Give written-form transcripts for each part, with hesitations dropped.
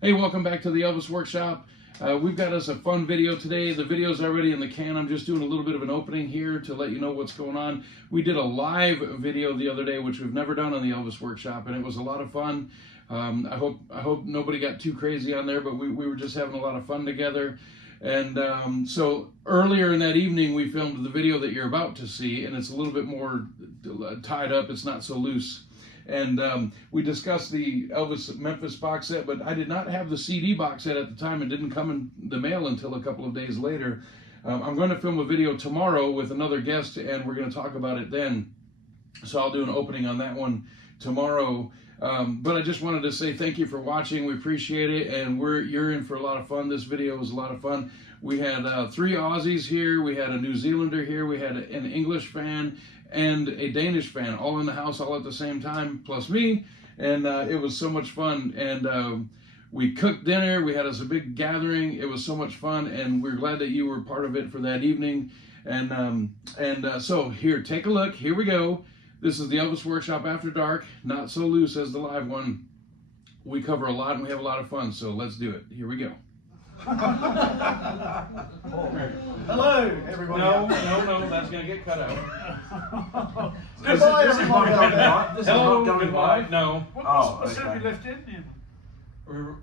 Hey, welcome back to the Elvis Workshop. We've got us a fun video today. The video's already in the can. I'm just doing a little bit of an opening here to let you know what's going on. We did a live video the other day, which we've never done on the Elvis Workshop, and it was a lot of fun. I hope nobody got too crazy on there, but we were just having a lot of fun together. And so earlier in that evening, we filmed the video that you're about to see, and it's a little bit more tied up. It's not so loose. And we discussed the Elvis Memphis box set, but I did not have the CD box set at the time. It didn't come in the mail until a couple of days later. I'm going to film a video tomorrow with another guest, and we're going to talk about it then. So I'll do an opening on that one tomorrow. But I just wanted to say thank you for watching. We appreciate it, and you're in for a lot of fun. This video was a lot of fun. We had 3 Aussies here. We had a New Zealander here. We had an English fan and a Danish fan, all in the house, all at the same time, plus me, and it was so much fun. And we cooked dinner. We had us a big gathering. It was so much fun, and we're glad that you were part of it for that evening. And so here, take a look. Here we go. This is the Elvis Workshop After Dark, not so loose as the live one. We cover a lot and we have a lot of fun, so let's do it. Here we go. Hello, everybody. No, that's going to get cut out. Goodbye, everybody. Hello, goodbye. No. What's okay. Left in here?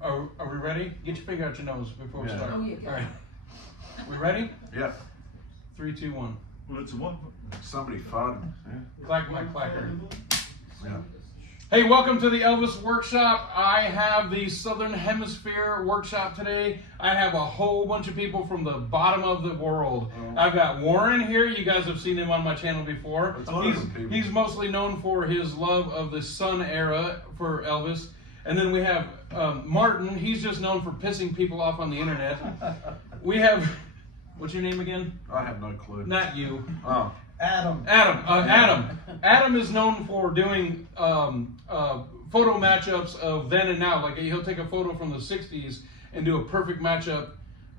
Are we ready? Get your finger out your nose before we start. Oh, yeah. All right. We ready? Yeah. 3, 2, 1. Well, it's a one. Somebody fun. Yeah. Clack my clacker. Yeah. Hey, welcome to the Elvis Workshop. I have the Southern Hemisphere Workshop today. I have a whole bunch of people from the bottom of the world. I've got Warren here. You guys have seen him on my channel before. He's mostly known for his love of the Sun era for Elvis. And then we have Martin. He's just known for pissing people off on the internet. We have, what's your name again? I have no clue. Not you. Oh. Adam is known for doing photo matchups of then and now. Like, he'll take a photo from the 60s and do a perfect matchup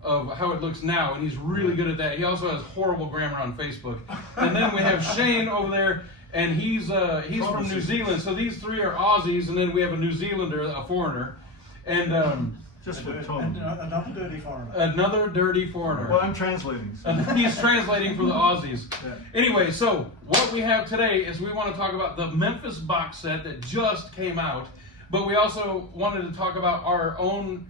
of how it looks now, and he's really good at that. He also has horrible grammar on Facebook. And then we have Shane over there, and he's from New Zealand. So these 3 are Aussies, and then we have a New Zealander, a foreigner, and Just for Tom. Another dirty foreigner. another dirty foreigner. Well, I'm translating. So. He's translating for the Aussies. Yeah. Anyway, so what we have today is we want to talk about the Memphis box set that just came out, but we also wanted to talk about our own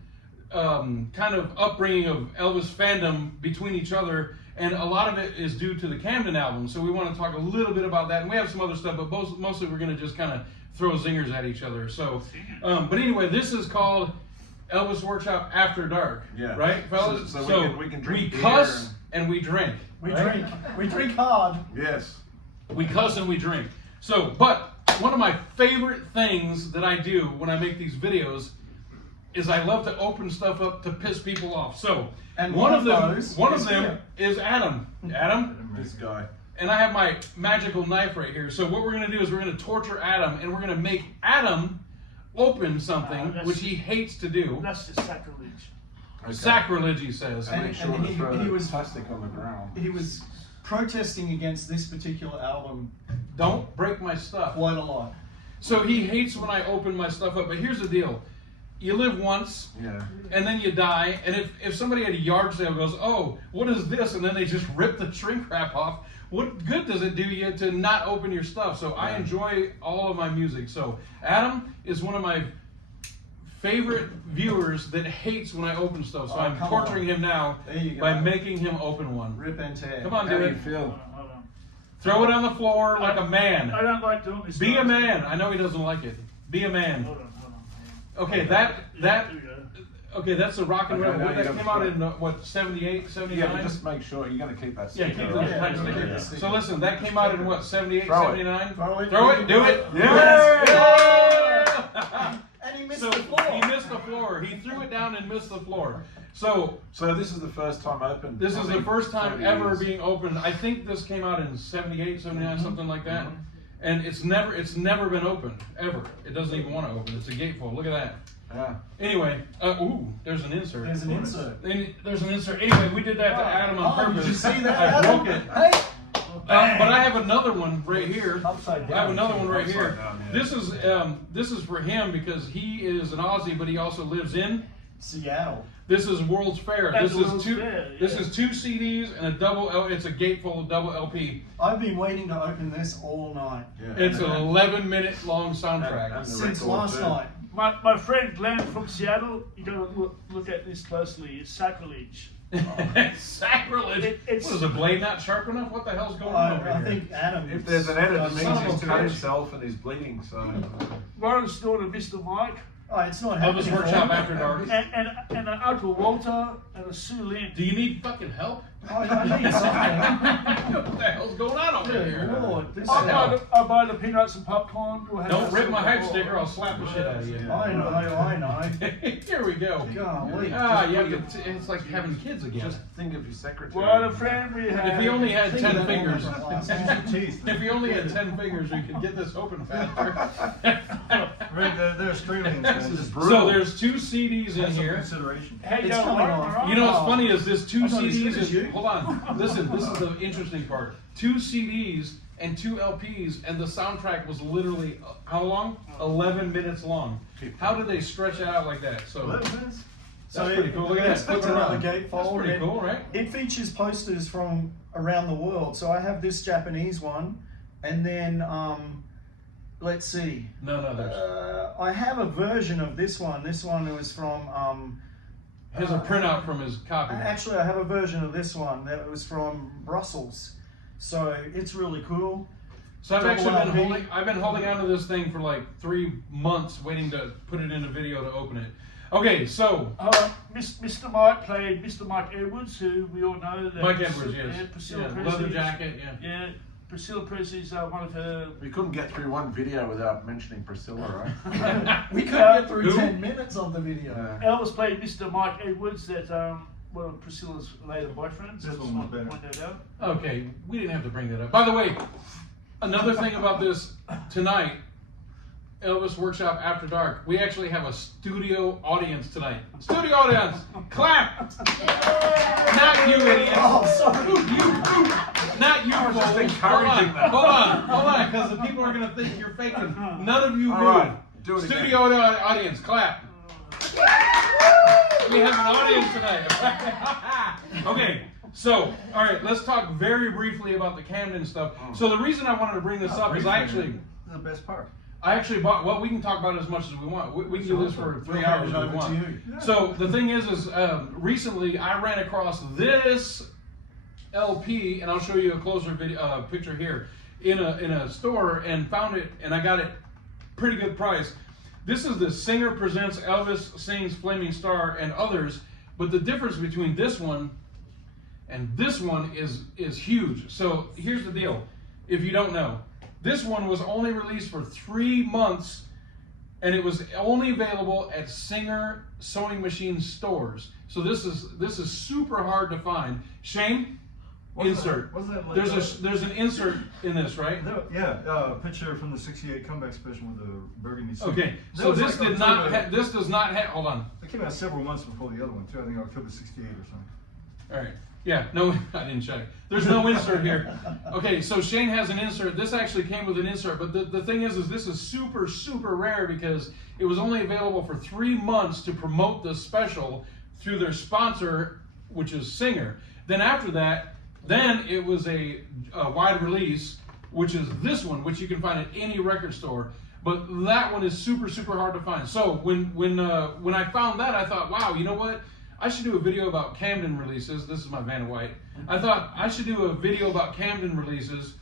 kind of upbringing of Elvis fandom between each other, and a lot of it is due to the Camden album, so we want to talk a little bit about that, and we have some other stuff, but mostly we're going to just kind of throw zingers at each other. So, but anyway, this is called Elvis Workshop After Dark, Yeah. Right, fellas? So we can drink we beer cuss and we drink. We right? drink hard. Yes. We cuss and we drink. So, but one of my favorite things that I do when I make these videos is I love to open stuff up to piss people off. So, And one of them here. is Adam. Adam, This guy. and I have my magical knife right here. So what we're going to do is we're going to torture Adam, and we're going to make Adam open something which he hates to do. That's just sacrilege. Okay. Sacrilege, he says. And make sure and to throw he was plastic on the ground. He was protesting against this particular album Don't break my stuff. quite a lot. So he hates when I open my stuff up. But here's the deal. You live once, Yeah. and then you die. And if somebody at a yard sale goes, oh, what is this? And then they just rip the shrink wrap off, what good does it do you to not open your stuff? So I enjoy all of my music. So Adam is one of my favorite viewers that hates when I open stuff. So I'm torturing him now There you go. by making him open one. Rip and tear. Come on, How do do you it. feel? Hold on. Throw it on the floor like a man. I don't like doing this. Be a man. I know he doesn't like it. Be a man. Hold on. Okay, that There you go. okay, that's the rock and roll. Okay, now That you came gotta out in what, 78, 79? Yeah, but just make sure you're going to keep that Yeah, sticker. keep those Yeah, tight yeah, stickers. yeah, yeah. So listen, that came out in what, 78, Throw it. 79? Throw it. Throw it, do it. Yes! Yeah! And he missed So the floor. he missed the floor. He threw it down and missed the floor. So So this is the first time open? this is the first time 30 ever years. being opened. I think this came out in 78, 79, something like that. And it's never been opened, ever. It doesn't even want to open. It's a gatefold. Look at that. Yeah. Anyway, ooh, there's an insert. There's an insert. There's an insert. Anyway, we did that to Adam on purpose. Did you see that, I Adam? broke it. Hey! But I have another one right here. Upside down. I have another one right here. Upside down, yeah. This is for him because he is an Aussie, but he also lives in Seattle. This is World's Fair. At This the is World's two. Fair, This yeah. is 2 CDs and a double. It's a gate full of double LP. I've been waiting to open this all night. It's an 11-minute long soundtrack. And the Since record last too. night. My friend Glenn from Seattle, you gotta look at this closely. It's sacrilege. Sacrilege. It's- What is a blade not sharp enough? What the hell's going on over I here? think Adam. If there's an edit, it Son means of he's a cut bitch. himself and he's bleeding. So Warren's daughter, Mr. Mike, Oh, it's not Elvis happening. Workshop After Dark. and an Uncle Walter and a Sue Lynn. Do you need fucking help? I need something. What the hell's going on over Good here? Lord, this I'll buy the peanuts and popcorn. We'll have Don't that rip my silver hype ball. sticker. I'll slap the shit out of you. I know. Here we go. Golly. Ah, yeah, it's like having kids again. just think of your secretary. What a friend we have. If he only had Think of 10 that fingers. one last night. If he only had 10 fingers, we could get this open faster. They're streaming. This is So brutal. there's 2 CDs in That's some here. consideration. Hey, It's yo, coming Warren, off. all You know what's Oh. funny is this 2 I thought as CDs good as you. hold on. Listen, this is the interesting part. 2 CDs and 2 LPs, and the soundtrack was literally how long? 11 minutes long. How did they stretch it out like that? So 11 minutes? that's pretty cool. Look at Let's that. put Flip it another around. That's gatefold. pretty cool, right? It features posters from around the world. So I have this Japanese one, and then let's see. None others. I have a version of this one. This one was from. Here's a printout from his copy. Actually, I have a version of this one that was from Brussels. So it's really cool. So I've Double actually been LP. I've been holding on to this thing for like 3 months, waiting to put it in a video to open it. Okay, so Mr. Mike played Mr. Mike Edwards, who we all know. That Mike Edwards, yes. Yeah, Priscilla Yeah, Presley's- leather jacket, yeah. Yeah, Priscilla Presley's one of her. We couldn't get through one video without mentioning Priscilla, right? We couldn't get through Who? 10 minutes of the video. Elvis played Mr. Mike Edwards, that one of Priscilla's later boyfriends. This one was better. Pointed out. Okay, we didn't have to bring that up. By the way, another thing about this tonight, Elvis Workshop After Dark, we actually have a studio audience tonight. Studio audience, clap! Not you, idiots. Oh, sorry. Not you, I was just fools. encouraging that. Hold on, because the people are going to think you're faking. None of you All do. right, do it again. Studio audience, clap. We have an audience tonight. Okay, so, all right, let's talk very briefly about the Camden stuff. So the reason I wanted to bring this up is I actually The best part. bought, well, we can talk about it as much as we want. We can do this for 3 We'll hours hand if it we over to want. you. So the thing is recently I ran across this LP, and I'll show you a closer video, picture here, in a store, and found it, and I got it pretty good price. This is the Singer Presents Elvis Sings Flaming Star and Others, but the difference between this one and this one is huge. So here's the deal, if you don't know. This one was only released for 3 months, and it was only available at Singer sewing machine stores. So this is super hard to find. Shane, insert. Wasn't that like There's an insert in this, right? Yeah, picture from the '68 comeback special with the burgundy suit. Okay, That so was this like did not. October- This does not have. Hold on. It came out several months before the other one too. I think October '68 or something. All right. Yeah. No, I didn't check. There's no insert here. Okay, so Shane has an insert. This actually came with an insert, but the thing is this is super, super rare because it was only available for 3 months to promote the special through their sponsor, which is Singer. Then after that, then it was a wide release, which is this one, which you can find at any record store. But that one is super, super hard to find. So when I found that, I thought, wow, you know what? I should do a video about Camden releases. This is my Vanna White. I thought I should do a video about Camden releases,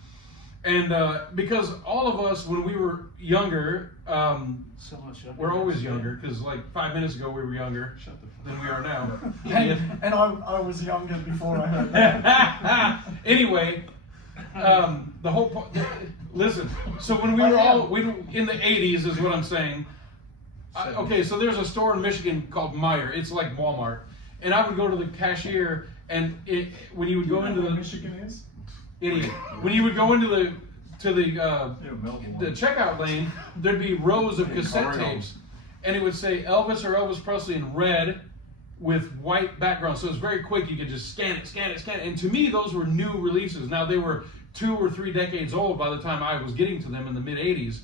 and because all of us, when we were younger, So much younger. we're always younger, because like 5 minutes ago we were younger than we are now. And I was younger before I heard that. Anyway, the whole point. Listen, so when we were in the 80s is what I'm saying. Okay, so there's a store in Michigan called Meijer. It's like Walmart, and I would go to the cashier, and when you would go into the Michigan is? idiot, when you would go into the Melbourne. the checkout lane, there'd be rows of cassette Oreo. tapes, and it would say Elvis or Elvis Presley in red with white background. So it was very quick. You could just scan it. And to me, those were new releases. Now they were 2 or 3 decades old by the time I was getting to them in the mid 80s.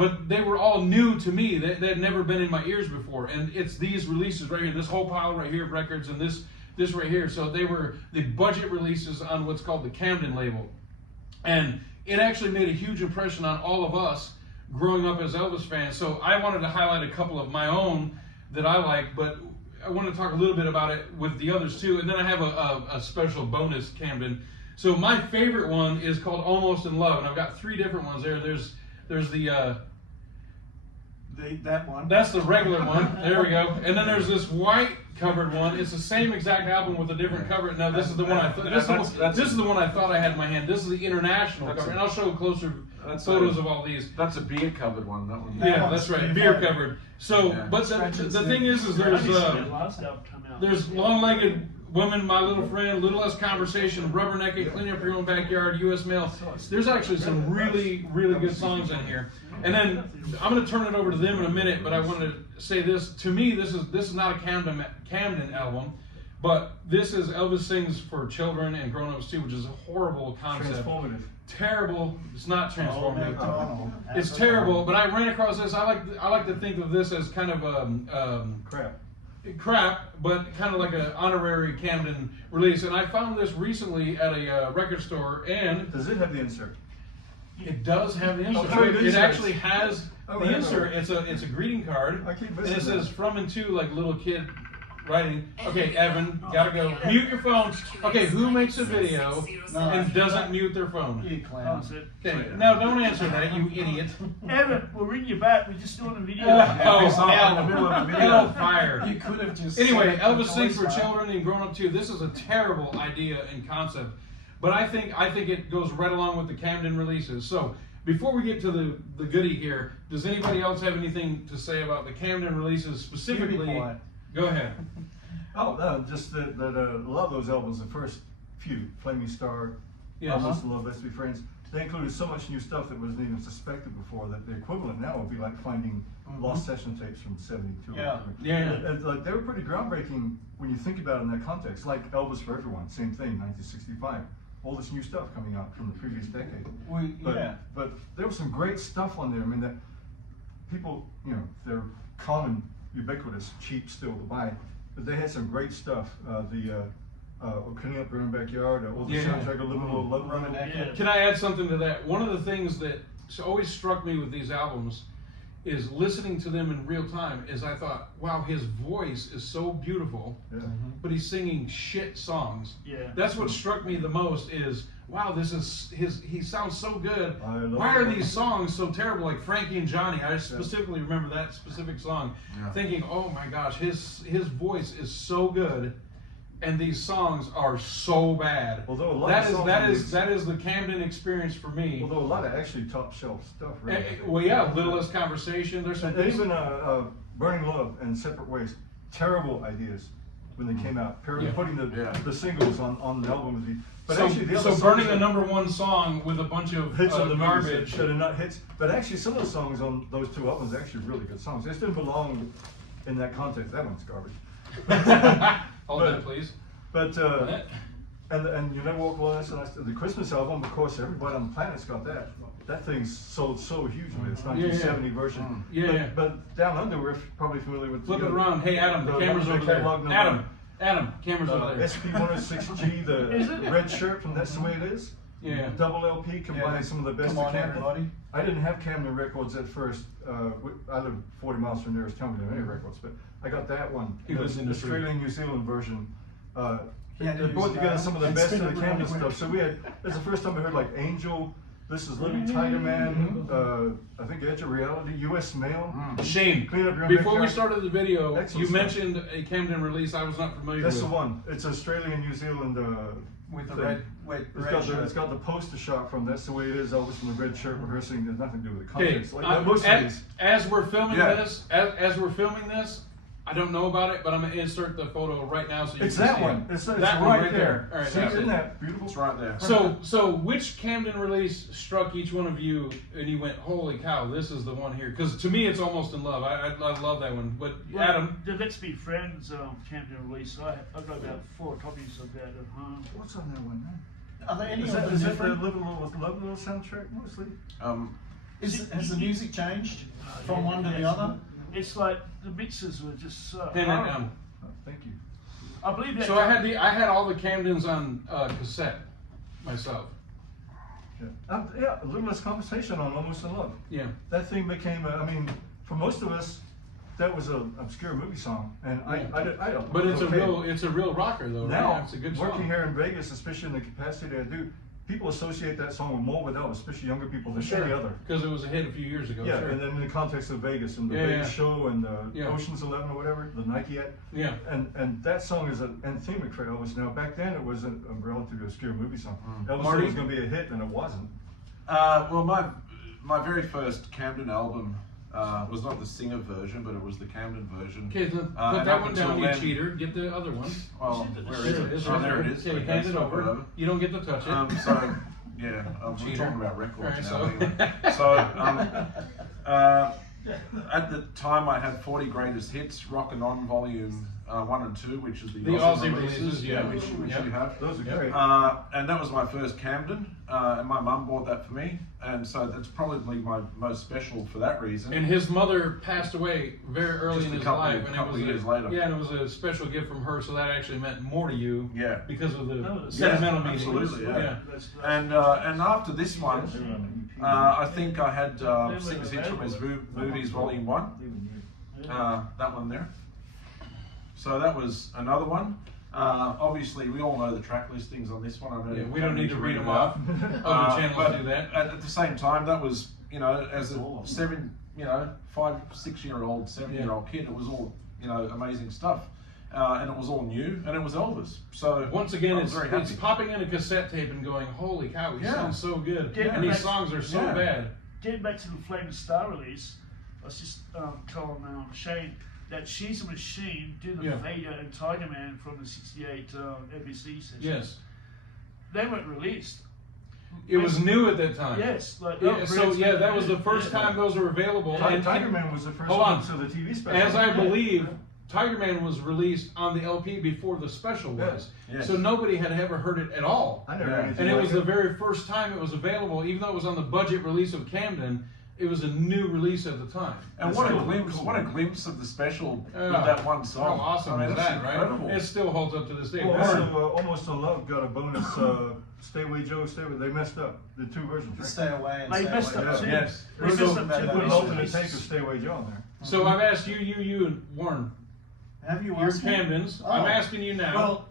but they were all new to me. They had never been in my ears before. And it's these releases right here, this whole pile right here of records, and this right here. So they were the budget releases on what's called the Camden label. And it actually made a huge impression on all of us growing up as Elvis fans. So I wanted to highlight a couple of my own that I like, but I want to talk a little bit about it with the others too. And then I have a special bonus Camden. So my favorite one is called Almost in Love, and I've got 3 different ones there. There's that one. that's the regular one. There we go. And then there's this white covered one. It's the same exact album with a different cover. Now this is the one I thought. This is the one I thought I had in my hand. This is the international cover, and I'll show closer photos of all these. That's a beer covered one. That one. Yeah, that's right. Beer covered. So, but the thing is there's last album come out. there's long-legged women, my little friend, little less conversation, rubbernecked, cleaning up your own backyard, U.S. mail. There's actually some really, really good songs in here. And then I'm going to turn it over to them in a minute, but I want to say this. To me, this is not a Camden album, but this is Elvis Sings for Children and Grown-Ups too, which is a horrible concept. Transformative. Terrible. It's not transformative. Oh, It's terrible. But I ran across this. I like to think of this as kind of crap, but kind of like an honorary Camden release. And I found this recently at a record store, and Does it have the insert? it does have the insert. Oh, It actually has Oh, the yeah. insert. It's a greeting card, I keep and it missing says that. from and to, like little kid writing. Okay, Evan, gotta go. Mute your phone. Okay, who makes a video and doesn't mute their phone? You clown. That's it. Okay, now don't answer that, you idiot. Evan, we'll ring you back. We're just doing a video. In the middle of the video. Hellfire. You could have just. Anyway, said Elvis the Sings for voice, right? Children and Grown Up Too. This is a terrible idea and concept, but I think it goes right along with the Camden releases. So before we get to the goodie here, does anybody else have anything to say about the Camden releases specifically? You be quiet. Go ahead. Oh, no, just that a lot of those albums, the first few, Flaming Star, Yeah. Almost in Love, Best Be Friends, they included so much new stuff that wasn't even suspected before that the equivalent now would be like finding lost session tapes from '72. Yeah. Yeah. And, like, they were pretty groundbreaking when you think about it in that context. Like Elvis for Everyone, same thing, 1965. All this new stuff coming out from the previous decade. But there was some great stuff on there. I mean, that people, they're common, ubiquitous, cheap still to buy. But they had some great stuff. Cleaning Up Your Own Backyard, all the soundtrack, A Living Little Love Running. Yeah. Can I add something to that? One of the things that always struck me with these albums is listening to them in real time is I thought, wow, his voice is so beautiful, Yeah. but he's singing shit songs. Yeah. That's what struck me the most is, wow, he sounds so good. I love Why are it. these songs so terrible? Like Frankie and Johnny, I specifically remember that specific song, Yeah. thinking, oh my gosh, his voice is so good, and these songs are so bad. Although a lot of songs on these- that is the Camden experience for me. Although a lot of actually top shelf stuff, really. Well, yeah, Littlest Conversation. There's some And even Burning Love and Separate Ways, terrible ideas when they came out. Yeah. Putting Yeah. the singles on the album. But so, actually, the other so songs burning that- the #1 song with a bunch of hits on the garbage. that are not hits. But actually, some of the songs on those 2 albums are actually really good songs. They still belong in that context. That one's garbage. Hold But- that, please. But and You Never Walk Alone. The Christmas album, of course, everybody on the planet's got that. That thing's sold so hugely. It's 1970 version. Yeah. But Down Under, we're probably familiar with. Flip it around. Hey, Adam, the camera's over there. catalog number. Adam, camera's over there. SP106G, the red shirt from That's the Way It Is. Yeah. Double LP combining some of the best Come of on, Camden. everybody. I didn't have Camden records at first. I live 40 miles from nearest town. We didn't have any records, but I got that one. He lives in the street. Australian, New Zealand version. Yeah, They brought together some of the and best spin of it the really Camden quick. stuff. So that's the first time I heard like Angel. This is Living Tiger Man. I think Edge of Reality. U.S. Mail. Shane, Clean Up Your Own before we Backyard. started the video, Excellent you stuff. mentioned a Camden release I was not familiar That's with. the one. It's Australian, New Zealand. With the thing. red It's got the poster shot from That's the Way It Is. Elvis in the red shirt rehearsing. There's nothing to do with the Okay, context. Like most of these. as we're filming Yeah. this, as we're filming this, I don't know about it, but I'm gonna insert the photo right now so you It's can that see one. it. It's that right, one there. All right, See, that's isn't it. that beautiful? It's right there. So which Camden release struck each one of you, and you went, "Holy cow, this is the one here"? Because to me, it's Almost in Love. I love that one. But Adam, The Let's Be Friends Camden release. I've got about 4 copies of that at home. What's on that one, man? Are there any Is of that them the different? Love Little soundtrack mostly? Has the music changed from one to the other? It's like the mixes were just so Pin it horrible. down. Thank you. I believe that. So I had all the Camdens on cassette myself. Yeah, a little less conversation on Almost in Love. Yeah. That thing became, I mean, for most of us, that was an obscure movie song, and I don't. But it's okay. a real rocker though. Now, right? It's a good working song. here in Vegas, especially in the capacity I do, people associate that song more with Elvis, especially younger people than any other. Because it was a hit a few years ago. Yeah, sure. and then in the context of Vegas and the Yeah, Vegas yeah. show and the Yeah. Ocean's 11 or whatever, the Nike ad. Yeah. And that song is an anthemic for Elvis. Now, back then it was a relatively obscure movie song. Elvis Marty? said it was going to be a hit, and it wasn't. Well, my very first Camden album was not the singer version, but it was the Camden version. Okay, then put and that up one until down, you then- cheater. Get the other one. Well, where is it? Oh, there it is. Okay, Okay, hand it so over. You don't get to touch it. So, yeah, we're Cheater. talking about records Alright, now. so- Anyway. At the time, I had 40 Greatest Hits, Rockin' On Volume 1 and 2, which is the Aussie releases, yeah. which Yep. you have. Those are Yep. great. And that was my first Camden, and my mum bought that for me, and so that's probably my most special for that reason. And his mother passed away very early Just in a his couple- life, and couple it was years later. Yeah, and it was a special gift from her, so that actually meant more to you. Yeah. Because of the No, sentimental yeah, meaning. absolutely, yeah. That's- And after this one, I think I had Six Hits from his movies, Volume 1. That one there. So that was another one. Obviously, we all know the track listings on this one. I know Yeah, we don't need to read them off. Other channels but do that. At the same time, that was, as a 5, 6-year-old, 7-year-old kid, it was all, amazing stuff. And it was all new, and it was Elvis. So Once again, I was it's very happy. popping in a cassette tape and going, holy cow, he Yeah. sounds so good. Yeah. And these songs are so Yeah. bad. Getting back to the Flaming Star release, I was just telling Shane that She's a Machine did the Yeah. Vader and Tiger Man from the '68 NBC session. Yes. They weren't released. It was new at that time. Yes. Like, Yeah, so yeah, that was the first time those were available. And Tiger Man was the first hold one on. to the TV special. as I believe, Tiger Man was released on the LP before the special was. Yes. So nobody had ever heard it at all. I never Yeah. heard anything And it like was the very first time it was available, even though it was on the budget release of Camden, it was a new release at the time. And what a glimpse of the special with Yeah. that one song. How awesome is that's that, incredible. right? It still holds up to this day. Well, Warren, also, Almost in Love got a bonus Stay Away Joe, Stay Away. They messed up the two versions. Right? Stay away and They stay messed away. up too. Yes. They messed So- up too. They They with put an this alternate release. take of Stay Away Joe on there. so I've asked you, and Warren, Have you your asked me? Camdens. Oh. I'm asking you now. Well,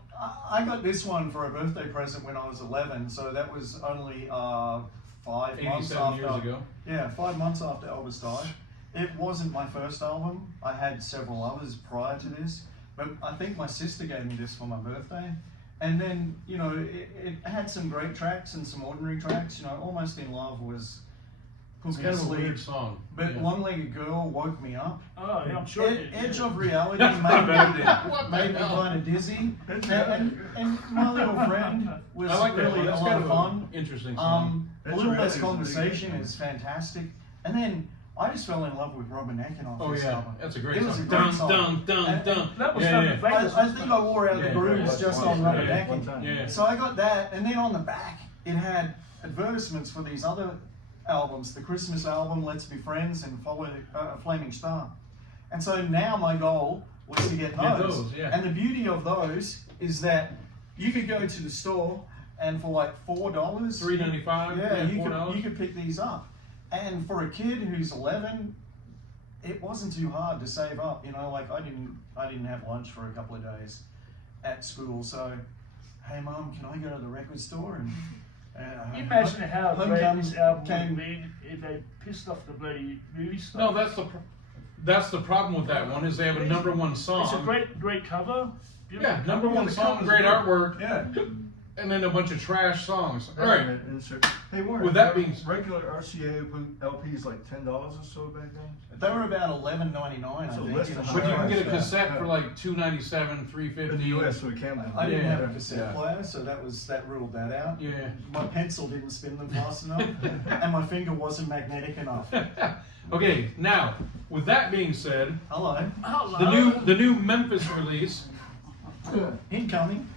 I got this one for a birthday present when I was 11, so that was only 5 months 87 after. years ago. Yeah, 5 months after Elvis died. It wasn't my first album. I had several others prior to this, but I think my sister gave me this for my birthday. And then, it had some great tracks and some ordinary tracks. Almost in Love was put It's me kind to of a sleep. weird song. But Yeah. Long-Legged Girl woke me up. Oh, yeah, I'm sure it did. Edge of Reality bet it did. made me kind of dizzy. And my little friend was I like that really one. a That's lot kind of of fun. an interesting song. A Edge little of less Reality is a really good conversation song. is fantastic. And then I just fell in love with Rubberneck off Oh this yeah, album. that's a great It was song. a great Dun, song. dun, dun, And- dun. That was Yeah, from yeah. the Vegas. I think I wore out Yeah. the grooves just on Yeah, Rubberneck. one time. Yeah. So I got that, and then on the back it had advertisements for these other albums, the Christmas album, Let's Be Friends, and Flaming Star. And so now my goal was to get Get those. those, yeah. And the beauty of those is that you could go to the store and for like $4, $3.95. yeah, you $4. could pick these up. And for a kid who's 11, it wasn't too hard to save up. Like I didn't have lunch for a couple of days at school, so hey mom, can I go to the record store and Can you imagine how great Homecoming this album would came- have been if they pissed off the bloody movie stuff? No, that's the problem with that one is they have a number one song. It's a great cover. Beautiful Yeah, number cover. one the song, cover's great good. artwork, Yeah. and then a bunch of trash songs. All right. Insert. Hey, Warren, With that being- regular RCA LPs like $10 or so back then? they were about $11.99, I So think. less in than But you can get a Yeah. cassette for like $2.97, In $3.50. the US, so we can't. I didn't Yeah. have a cassette Yeah. player, so that ruled that out. Yeah. My pencil didn't spin them fast enough, and my finger wasn't magnetic enough. Okay, now with that being said, Hello, the new Memphis release. incoming.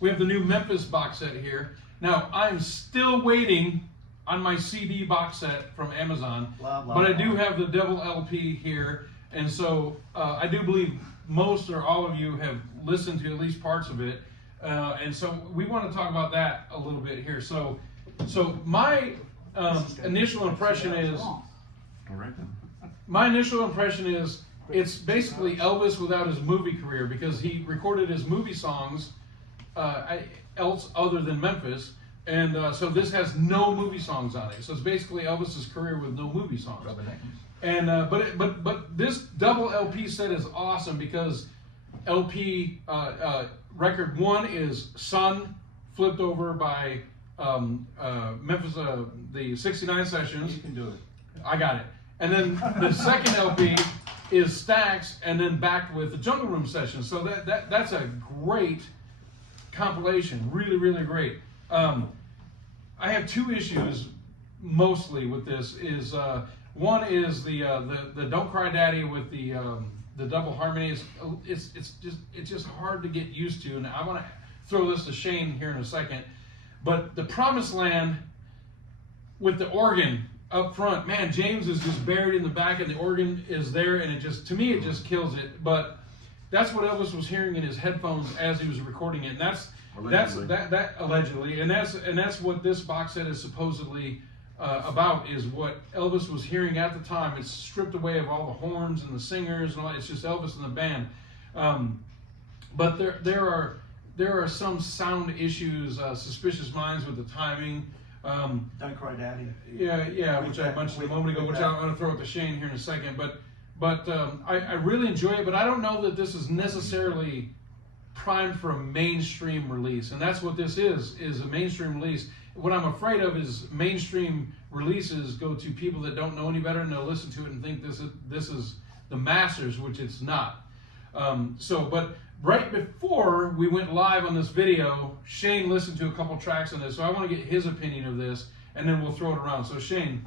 We have the new Memphis box set here. Now I'm still waiting on my CD box set from Amazon, Blah, blah, but I do blah. have the double LP here, and so I do believe most or all of you have listened to at least parts of it, and so we want to talk about that a little bit here. So my initial impression is. I reckon. My initial impression is it's basically Elvis without his movie career, because he recorded his movie songs else other than Memphis, and so this has no movie songs on it. So it's basically Elvis's career with no movie songs. And but this double LP set is awesome because LP record 1 is Sun, flipped over by Memphis, the 69 sessions. You can do it. I got it. And then the second LP is Stax, and then backed with the Jungle Room session. So that's a great compilation, really, really great. I have 2 issues mostly with this. Is one is the Don't Cry Daddy with the double harmonies. It's just hard to get used to, and I want to throw this to Shane here in a second. But the Promised Land with the organ up front, man, James is just buried in the back, and the organ is there, and it just, to me, it just kills it. But that's what Elvis was hearing in his headphones as he was recording it, and that's allegedly, and that's what this box set is supposedly about, is what Elvis was hearing at the time. It's stripped away of all the horns and the singers and all. It's just Elvis and the band. But there are some sound issues, suspicious minds with the timing. Don't Cry Daddy. Yeah, which I mentioned a moment ago, which I'm going to throw it to Shane here in a second. But I really enjoy it, but I don't know that this is necessarily primed for a mainstream release, and that's what this is a mainstream release. What I'm afraid of is mainstream releases go to people that don't know any better, and they'll listen to it and think this is the masters, which it's not. But right before we went live on this video, Shane listened to a couple tracks on this, so I want to get his opinion of this, and then we'll throw it around. So Shane,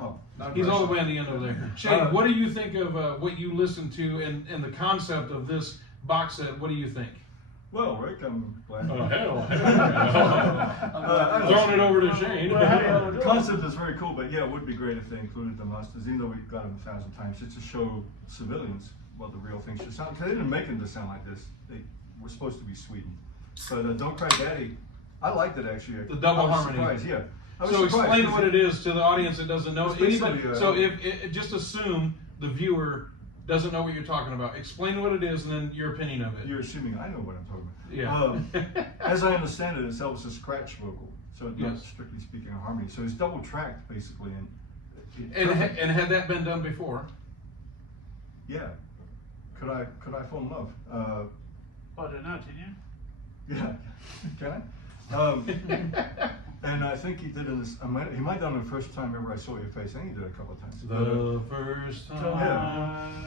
he's all the way on the end over there. Shane, what do you think of what you listened to and the concept of this box set? What do you think? Well, Rick, I'm glad. Oh, hell. Throwing it over to Shane. The concept is very cool, but yeah, it would be great if they included the monsters, even though we've got them 1,000 times, just to show civilians what the real thing should sound. Because they didn't make them to sound like this. They were supposed to be sweetened. But Don't Cry Daddy, I liked it actually. The double I was harmony. Surprised, yeah. I was So surprised, explain what it is to the audience that doesn't know. It's basically, Anybody, so if just assume the viewer doesn't know what you're talking about. Explain what it is and then your opinion of it. You're assuming I know what I'm talking about. Yeah. As I understand it, it's Elvis' scratch vocal, so it's not Yes. strictly speaking a harmony. So it's double tracked basically, And had that been done before? yeah. Could I fall in love? I don't know, can you? Yeah. Can I? And I think he did in this. He might have done it the first time ever I saw your face. I think he did it a couple of times. The first time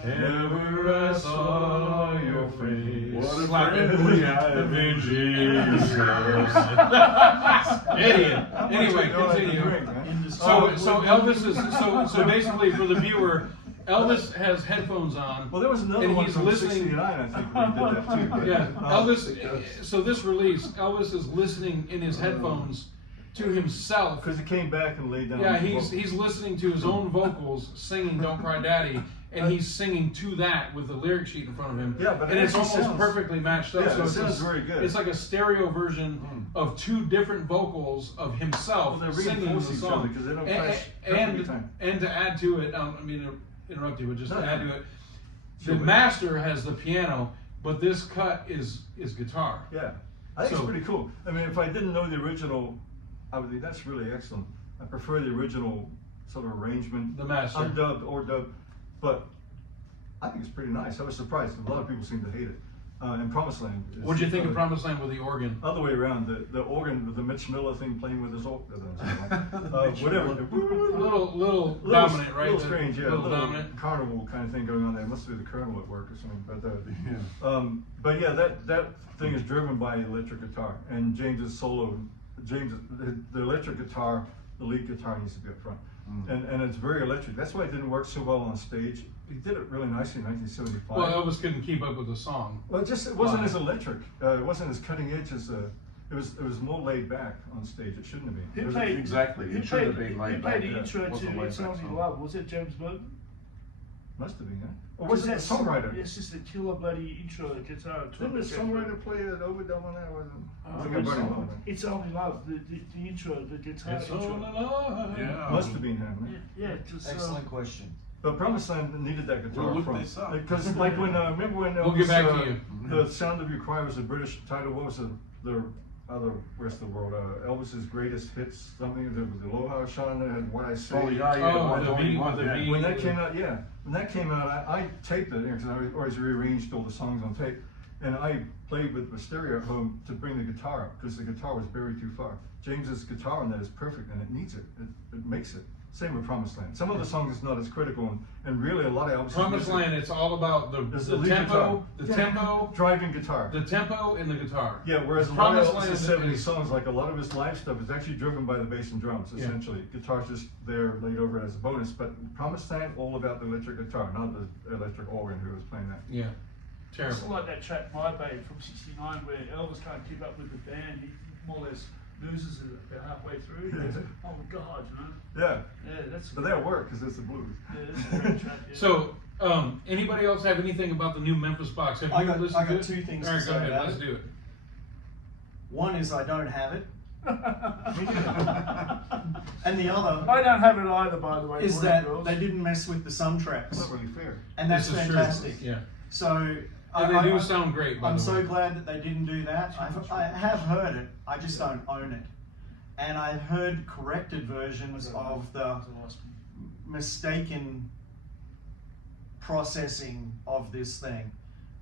Yeah. ever I saw your face. What a Slap it. friend we have in Jesus. Idiot. How much Anyway, I know I can continue. drink, man. So Elvis is so basically for the viewer, Elvis has headphones on. Well, there was another and one he's from listening. '69, I think, where he did that too. But, Yeah, Elvis. So this release, Elvis is listening in his headphones to himself. Because he came back and laid down. Yeah, the he's vocals. listening to his own vocals singing "Don't Cry Daddy," and he's singing to that with the lyric sheet in front of him. Yeah, but and it it's actually almost sounds- perfectly matched up. Yeah, so it it's sounds very good. It's like a stereo version of 2 different vocals of himself Well, they singing the reinforce each other song. 'cause they don't And- clash every and, time. and to add to it, I mean, interrupt you, but just No, to add no. to it, Sure, the but- master has the piano, but this cut is guitar. Yeah, I think So- it's pretty cool. I mean, if I didn't know the original, I would think that's really excellent. I prefer the original sort of arrangement, The master. undubbed or dubbed, but I think it's pretty nice. I was surprised. A lot of people seem to hate it. And Promised Land. What'd you think of Promised Land with the organ? Other way around, the organ with the Mitch Miller thing playing with his organ, whatever. Little dominant, right? Little strange, yeah. Little dominant. Carnival kind of thing going on there. It must be the colonel at work or something. But yeah, that thing is driven by electric guitar, and James's solo. The electric guitar, the lead guitar needs to be up front, and it's very electric. That's why it didn't work so well on stage. He did it really nicely in 1975. Well, Elvis couldn't keep up with the song. Well, it wasn't as electric. It wasn't as cutting edge as It was more laid back on stage. It shouldn't have been. Who It was- played, Exactly, who it should have played- been who laid played back, the yeah. intro It wasn't to laid It's back Only song. Love? Was it James Burton? Must have been, huh? Or was it the That's- songwriter? It's just a killer bloody intro guitar. Didn't the songwriter play an overdub on that? Oh, I think I brought him over. It's Only Love, the intro, the guitar It's intro. all love. Yeah. Must have been him. Yeah, just, Excellent question. But Promised Land needed that guitar We'll look from. this up. Because like when remember when We'll get back to you. The Sound of Your Cry was a British title. What was the other rest of the world? Elvis's greatest hits. Something there was the Aloha Sean that had What I Say. Oh yeah, Oh, the Volume V, One, the yeah. V. When that came out, yeah. When that came out, I taped it because I always rearranged all the songs on tape, and I played with the stereo at home to bring the guitar up because the guitar was buried too far. James's guitar on that is perfect, and it needs it. It makes it. Same with Promised Land. Some of the songs is not as critical, and really a lot of Elvis. Promised Land, it's all about the lead tempo, guitar. the tempo, driving guitar. the tempo, and the guitar. Yeah, whereas a lot of Promised Land Elvis's 70s is- songs, like a lot of his live stuff, is actually driven by the bass and drums, Yeah. essentially. Guitar's just there laid over as a bonus, but Promised Land, all about the electric guitar, not the electric organ who was playing that. Yeah, It's terrible. like that track My Babe from '69 where Elvis can't keep up with the band. He more or less loses it about halfway through. He goes, oh God, you know. Yeah, Yeah, that's. but that'll work because it's the blues. Yeah, that's a great track. Yeah. So, anybody else have anything about the new Memphis box? Have I you got- listened I to got it? two things All right, to go say ahead. about Let's it. do it. One is I don't have it, and the other I don't have it either, by the way. is boys that and girls. they didn't mess with the some That's tracks, not really fair. and that's This is true. fantastic. Yeah, So and they do sound great. By I'm the so way. glad that they didn't do that. I have heard it, I just don't own it. And I've heard corrected versions of the mistaken processing of this thing.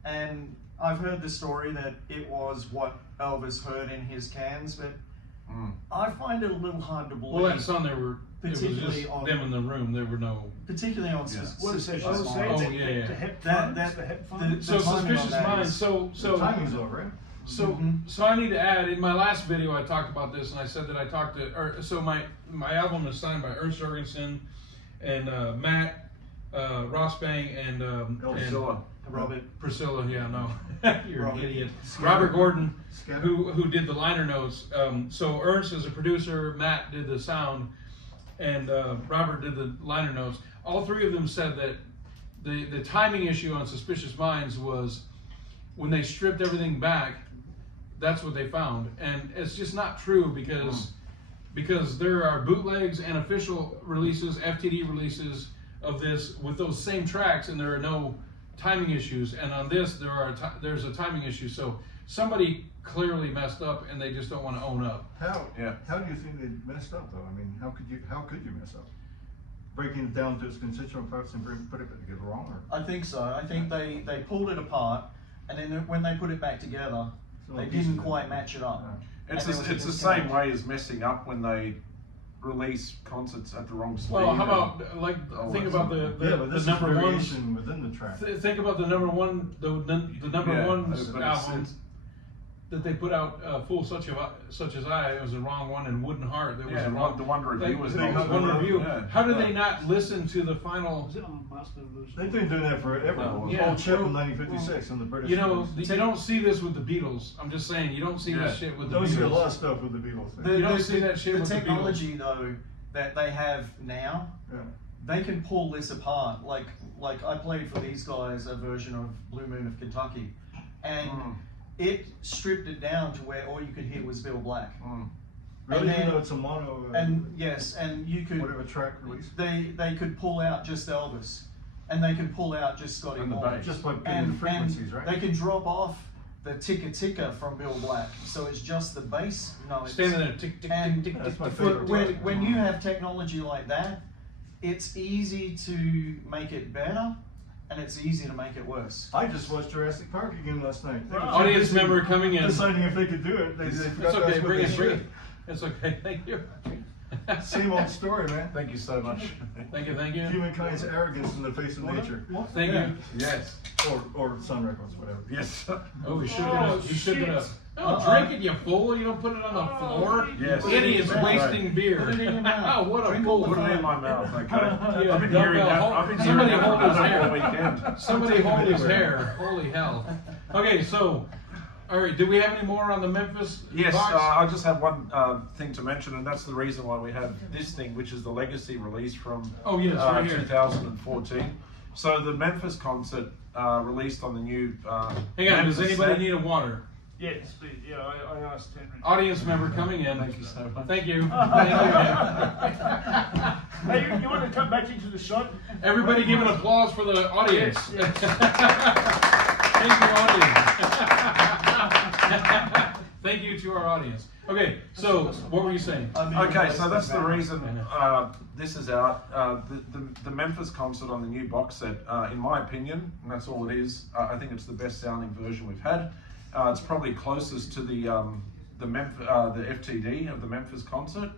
And I've heard the story that it was what Elvis heard in his cans, but I find it a little hard to believe. Well, that song there were. It was Particularly just on- them in the room. There were no. particularly on Yeah. What is that? Suspicious I was saying Minds. Oh, yeah, yeah. the hep That- funds, that- the hep the- funds. So timing on suspicious that minds. is- So The timing's off, right? So I need to add, in my last video I talked about this, and I said that I talked to, so my album is signed by Ernst Jorgensen and Matt Rossbang and Priscilla. Robert. Priscilla, yeah, no, you're Robert. an idiot. Robert Gordon, Scatter. who did the liner notes. So Ernst is a producer, Matt did the sound, and Robert did the liner notes. All three of them said that the timing issue on Suspicious Minds was when they stripped everything back, that's what they found. And it's just not true because there are bootlegs and official releases, FTD releases of this with those same tracks, and there are no timing issues. And on this, there's a timing issue. So somebody clearly messed up, and they just don't want to own up. How Yeah. do you think they messed up though? I mean, how could you mess up? Breaking it down to its constituent parts and put it together wrong, or? I think so. I think they pulled it apart, and then when they put it back together, So they pieces didn't of quite it. match it up. Yeah. It's And there was a it's the disconnect. same way as messing up when they release concerts at the wrong speed. Well, how and- about think that's about something. the Yeah, but this is number one. variation within the track. Think about the number one, the number Yeah, one but it's- album it's- that they put out, Fool Such as I. It was the wrong one, and Wooden Heart. That was Yeah, the wrong. the one review was they, not one good. review. Yeah. How did they not listen to the final? Was it on Master Evolution? They've been doing that forever. No, yeah, Old Chip well, in 1956 on the British. You know, release. you don't see this with the Beatles. I'm just saying, you don't see Yeah. this shit with the Don't see a lot of Beatles. stuff with the Beatles. You don't see that shit the with the Beatles. technology though that they have now. Yeah. They can pull this apart. Like I played for these guys a version of Blue Moon of Kentucky, and it stripped it down to where all you could hear was Bill Black. Really, And then- even though it's a mono, And yes, and you could whatever track release, they could pull out just Elvis, and they can pull out just Scotty And the Moore. bass. just by picking the frequencies, right? They can drop off the ticker from Bill Black, so it's just the bass notes. Standing there, tick tick And tick tick That's tick. my tick. favorite. when you have technology like that, it's easy to make it better, and it's easy to make it worse. I just watched Jurassic Park again last night. They were Audience busy member coming in. deciding if they could do it. They It's forgot okay, that's what bring they it, bring should. it. It's okay, thank you. Same old story, man. Thank you so much. Thank you, thank you. Humankind's arrogance in the face of nature, Thank Yeah. you. Yes. or Sun Records, whatever. Yes. Oh, he shook it Oh, up. He shook it shit. up. Don't drink it, you fool. You don't put it on the floor. Yes. Idiots Put it in your mouth. wasting beer. Put it in your mouth. What a Drink all fool. the Put it in my mouth, okay? Yeah, I've been dumbbell hearing that. hold- I've been somebody hearing that hold his for hair. the weekend. Somebody hold his hair. Holy hell. Okay, so All right, do we have any more on the Memphis Yes, box? I just have one thing to mention, and that's the reason why we have this thing, which is the legacy release from Oh, yes, right here. 2014. So the Memphis concert released on the new. Hang on, does Memphis anybody set. need a water? Yes, please. Yeah, I asked Henry. Audience member coming in. Thank you so much. Thank you. Thank you. Hey, you want to come back into the shot? Everybody give an applause for the audience. Yes, Thank you, audience. Thank you to our audience. Okay, so what were you saying? Okay, so that's the reason this is out. The Memphis concert on the new box set, in my opinion, and that's all it is. I think it's the best sounding version we've had. It's probably closest to the FTD of the Memphis concert.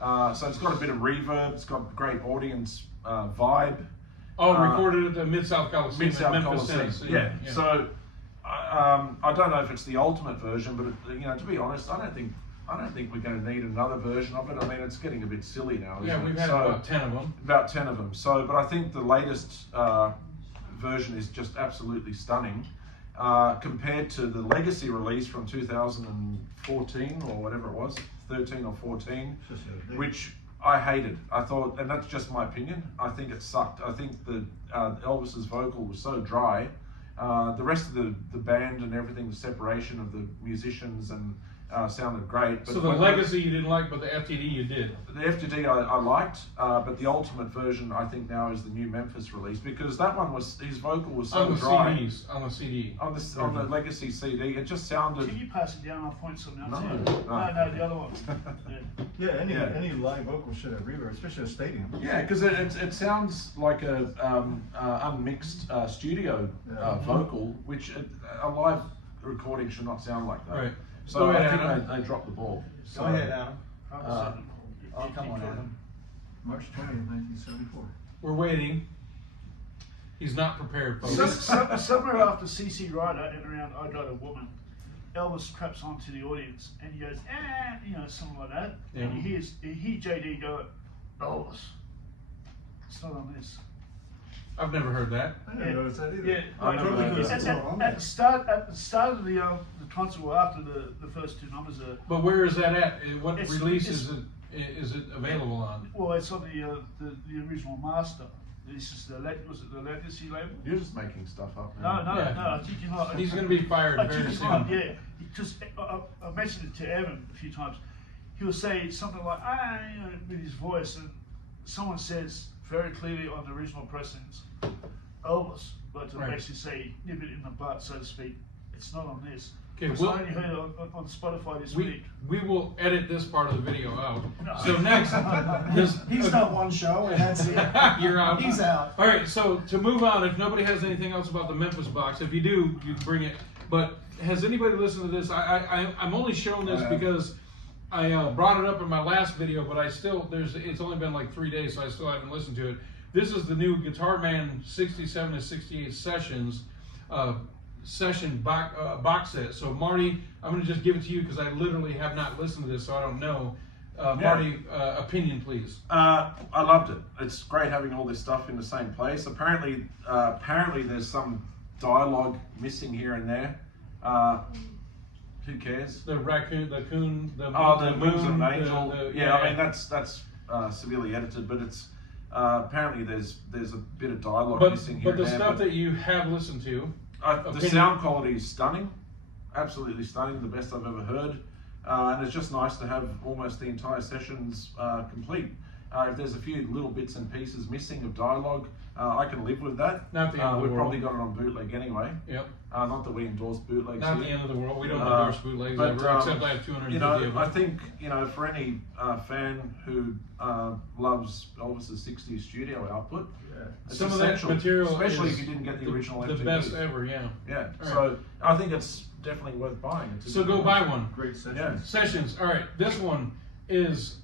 So it's got a bit of reverb. It's got great audience vibe. Oh, recorded at the Mid-South Coliseum. Mid-South at Memphis, Coliseum. Tennessee. Yeah. So I don't know if it's the ultimate version, but to be honest, I don't think we're going to need another version of it. I mean, it's getting a bit silly now. Isn't Yeah, we've it? had So, about 10 of them. About 10 of them. So, but I think the latest version is just absolutely stunning. Compared to the legacy release from 2014 or whatever it was, 13 or 14, which I hated. I thought, and that's just my opinion, I think it sucked. I think that Elvis's vocal was so dry. The rest of the band and everything, the separation of the musicians and sounded great. But So the legacy you didn't like, but the FTD you did. The FTD I liked, but the ultimate version I think now is the new Memphis release, because that one was, his vocal was so On the dry. CDs, on the CD. On the legacy CD, it just sounded. Can you pass it down? I'll point something else. No, No, no. the other one. Yeah. Yeah, any live vocal should have reverb, especially a stadium. Yeah, because it sounds like a unmixed studio vocal, which a live recording should not sound like that. Right. So Go ahead, I think Adam. they dropped the ball. Go ahead, Adam. Oh, Come on, Adam. March 20th, 1974. We're waiting. He's not prepared, folks. Somewhere after CC Rider and around I Got a Woman, Elvis craps onto the audience and he goes, something like that. Yeah. And you hear JD go, Elvis, it's not on this. I've never heard that. I didn't notice that either. Yeah, I never heard at, that. at the start of the concert, or after the first two numbers are. But where is that at? What It's- release it's- is it available on? Well, it's on the original master. This is was it the Legacy label? You're just making stuff up. No, man. no, Yeah. no. I think you're not. He's going to be fired I very think soon. you're not. Yeah, because I mentioned it to Evan a few times. He'll say something like with his voice, and someone says very clearly on the original pressings, Elvis, but to Right. basically say nip it in the butt, so to speak. It's not on this. Okay, Because we'll- I only heard it on Spotify this We week. will edit this part of the video out. No. So next, He's done one show and that's it. you're out. He's out. All right. So to move on, if nobody has anything else about the Memphis box, if you do, you can bring it. But has anybody listened to this? I'm only showing this because I brought it up in my last video, but it's only been like 3 days, so I still haven't listened to it. This is the new Guitar Man 67 to 68 sessions. Session box set. So Marty, I'm going to just give it to you because I literally have not listened to this, so I don't know. Marty, opinion, please. I loved it. It's great having all this stuff in the same place. Apparently there's some dialogue missing here and there. Who cares? The raccoon, the coon, the Moons of an the- Angel. I mean that's severely edited, but it's apparently there's a bit of dialogue missing here but the and there. stuff that you have listened to, The opinion. sound quality is stunning, absolutely stunning, the best I've ever heard, and it's just nice to have almost the entire sessions complete. If there's a few little bits and pieces missing of dialogue, I can live with that. Not the end of the We've world. probably got it on bootleg anyway. Yep. Not that we endorse bootlegs Not here. the end of the world. We don't endorse bootlegs ever, except I have 250 of them. I think, for any fan who loves Elvis's 60s studio output, it's Some of that essential, material especially is if you didn't get the original the FTVs. best ever, yeah. Yeah, All so I think it's definitely worth buying. It's a So good go buy one. Great session. Yeah. Sessions. All right, this one is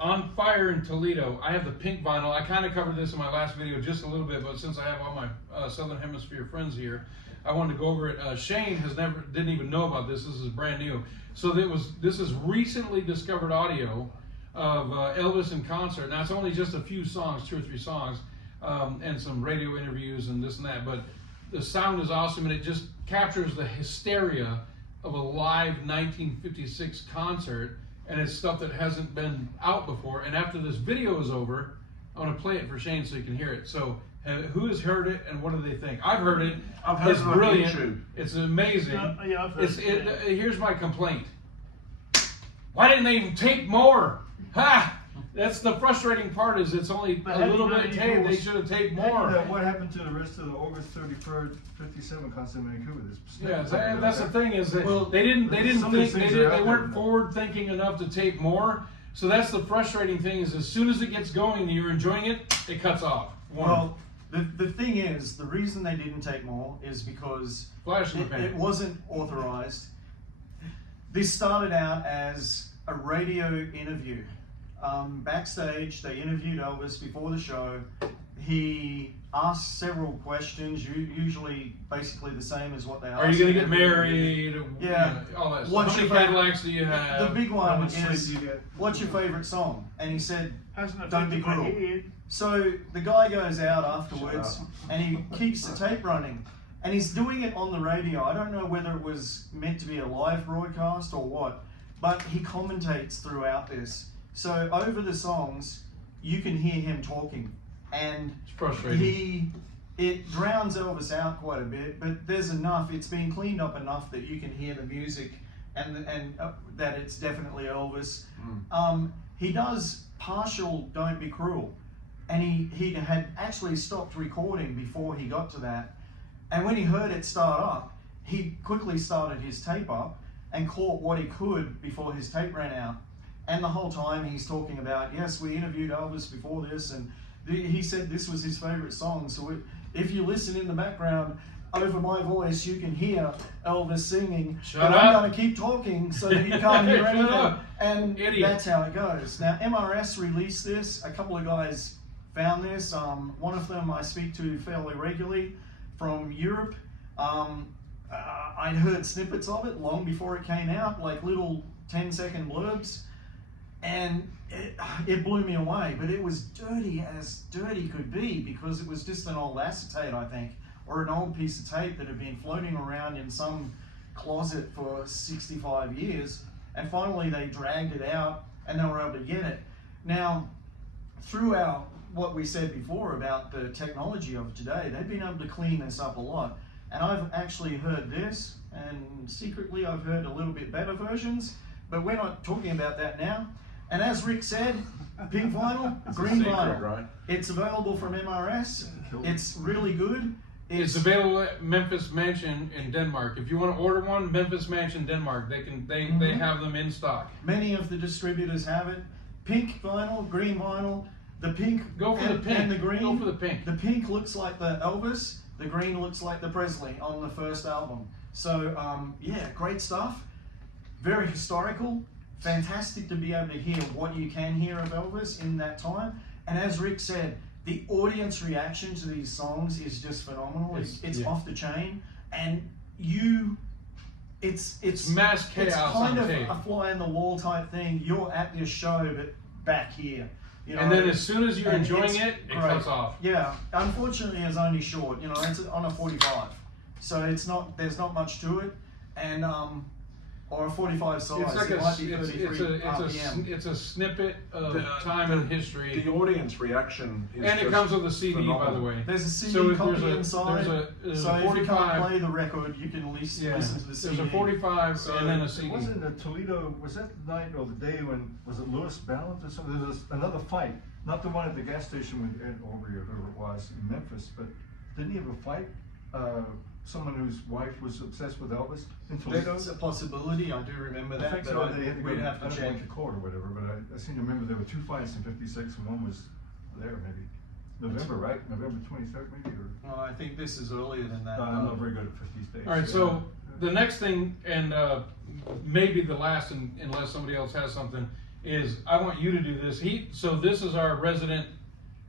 On Fire in Toledo. I have the pink vinyl. I kind of covered this in my last video just a little bit, but since I have all my Southern Hemisphere friends here, I wanted to go over it. Shane didn't even know about this. This is brand new. So this is recently discovered audio of Elvis in concert. Now it's only just a few songs, 2 or 3 songs, and some radio interviews and this and that. But the sound is awesome, and it just captures the hysteria of a live 1956 concert, and it's stuff that hasn't been out before. And after this video is over, I want to play it for Shane so you can hear it. So, who has heard it and what do they think? I've heard it. I've heard it's it on brilliant. YouTube. It's amazing. Yeah, I've heard it. Here's my complaint. Why didn't they even tape more? Ha! That's the frustrating part. Is it's only But a have little you bit of known tape. you They should have taped more. What happened to the rest of the August 31st, 57 concert in Vancouver? Yeah, that's the thing is that Well, they didn't some of these think things are they out weren't there. forward thinking enough to tape more. So that's the frustrating thing is as soon as it gets going and you're enjoying it, it cuts off. Well, the thing is, the reason they didn't take more is because Flash in the pan. it wasn't authorized. This started out as a radio interview. Backstage, they interviewed Elvis before the show. He asked several questions, usually basically the same as what they asked. Are you going to get in every married? interview. Yeah. All that stuff. What's How many your favorite- Cadillacs do you have? The big How one much sleep is, do you get? what's your favorite song? And he said, Hasn't don't be affected my cruel. head. So the guy goes out afterwards Shut up. and he keeps the tape running. And he's doing it on the radio. I don't know whether it was meant to be a live broadcast or what, but he commentates throughout this. So over the songs, you can hear him talking. And It's frustrating. it drowns Elvis out quite a bit, but there's enough. It's been cleaned up enough that you can hear the music and that it's definitely Elvis. He does partial "Don't Be Cruel," and he had actually stopped recording before he got to that. And when he heard it start up, he quickly started his tape up and caught what he could before his tape ran out. And the whole time he's talking about, yes, we interviewed Elvis before this, and he said this was his favorite song. So if you listen in the background, over my voice, you can hear Elvis singing. Shut but up. I'm going to keep talking so that you can't hear Shut anything. up. And Idiot. that's how it goes. Now, MRS released this. A couple of guys found this. One of them I speak to fairly regularly from Europe. I'd heard snippets of it long before it came out, like little 10-second blurbs. And it blew me away, but it was dirty as dirty could be because it was just an old acetate, I think, or an old piece of tape that had been floating around in some closet for 65 years. And finally they dragged it out and they were able to get it. Now, throughout what we said before about the technology of today, they've been able to clean this up a lot. And I've actually heard this, and secretly I've heard a little bit better versions, but we're not talking about that now. And as Rick said, pink vinyl, green secret, vinyl. right? It's available from MRS. It's really good. It's available at Memphis Mansion in Denmark. If you want to order one, Memphis Mansion, Denmark, they have them in stock. Many of the distributors have it. Pink vinyl, green vinyl. The pink Go for the pink. and the green. Go for the pink. The pink looks like the Elvis. The green looks like the Presley on the first album. So yeah, great stuff. Very historical. Fantastic to be able to hear what you can hear of Elvis in that time. And as Rick said, the audience reaction to these songs is just phenomenal. It's yeah. off the chain, and it's mass chaos It's kind on of tape. a fly in the wall type thing. You're at this show, but back here. You know, And then as soon as you're and enjoying it's it great. cuts off. Yeah, unfortunately, it's only short. You know, it's on a 45, so it's not. There's not much to it, and or a 45 size. It's like it might be 33 it's a snippet of The- time the- and history. The audience reaction is And it just comes with a CD, by the phenomenal. way. There's a CD So copy there's inside. there's So a if you 45. can't play the record, you can at least Yeah, listen to the CD. there's a 45 So and then a It CD. wasn't the Toledo, was that the night or the day when, was it Lewis Ballant or something? There was another fight, not the one at the gas station with Ed Aubrey or whoever it was in Memphis, but didn't he have a fight? Someone whose wife was obsessed with Elvis in Toledo? It's a possibility. I do remember I that, think but so. They had to go we'd have to I don't know, check. went to court or whatever, but I seem to remember there were two fights in '56 and one was there maybe. November, right? November 23rd maybe, or? Well, I think this is earlier than that. I'm not very good at 50s days. All right, so the next thing, and maybe the last, unless somebody else has something, is I want you to do this. So this is our resident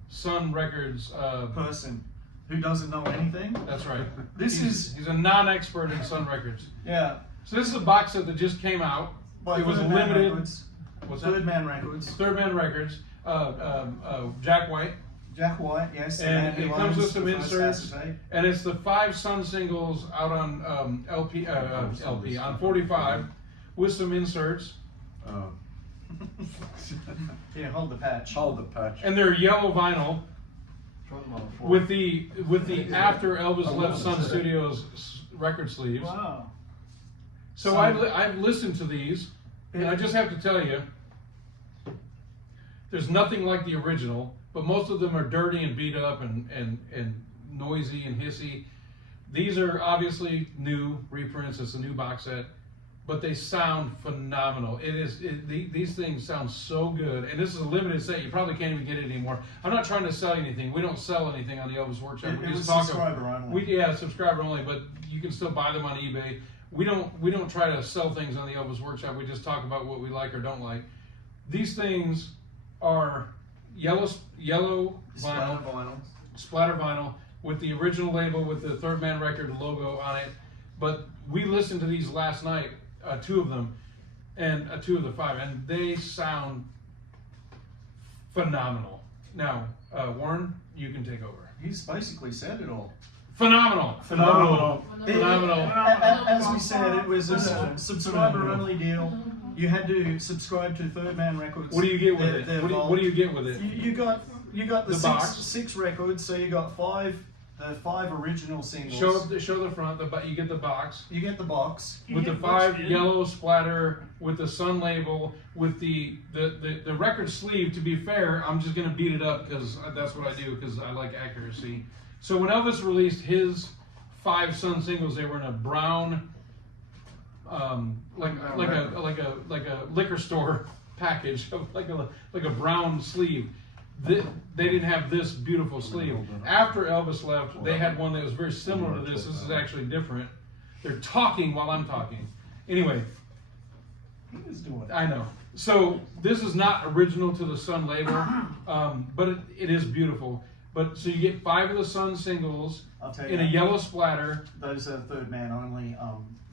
Sun Records. Person who doesn't know anything. That's right. This He's a non-expert in Sun Records. Yeah. So this is a box set that just came out. By It was Third Man limited. Records. What's that? Third Man Records. Third Man Records. Jack White, Jack White, yes. And it comes with some the first inserts, acetate. and it's the 5 Sun singles out on LP on 45 with some inserts, Here, hold the patch. Hold the patch. and they're yellow vinyl with the after Elvis left Sun Studios record sleeves. Wow. So I've listened to these, and I just have to tell you, there's nothing like the original, but most of them are dirty and beat up and noisy and hissy. These are obviously new reprints. It's a new box set, but they sound phenomenal. These things sound so good, and this is a limited set. You probably can't even get it anymore. I'm not trying to sell anything. We don't sell anything on the Elvis Workshop. It was subscriber only. Subscriber only, but you can still buy them on eBay. We don't try to sell things on the Elvis Workshop. We just talk about what we like or don't like. These things are yellow vinyl, splatter vinyl with the original label with the Third Man Record logo on it. But we listened to these last night, 2 of them, and 2 of the 5, and they sound phenomenal. Now, Warren, you can take over. He's basically said it all. Phenomenal. As we said, it was a subscriber-only deal. You had to subscribe to Third Man Records. What do you get with it? What do you get with it? You got the box. six records, so you got the 5 original singles. Show the front. You get the box You get the box. You with the get 5 what's yellow splatter with the Sun label with the record sleeve. To be fair, I'm just gonna beat it up because that's what I do because I like accuracy. So when Elvis released his 5 Sun singles, they were in a brown, like a liquor store package, like a brown sleeve. They didn't have this beautiful sleeve. After Elvis left, they had one that was very similar to this. This is actually different. They're talking while I'm talking. Anyway, I know. So this is not original to the Sun label, but it is beautiful. But so you get 5 of the Sun singles I'll tell you in a yellow splatter. Those are Third Man only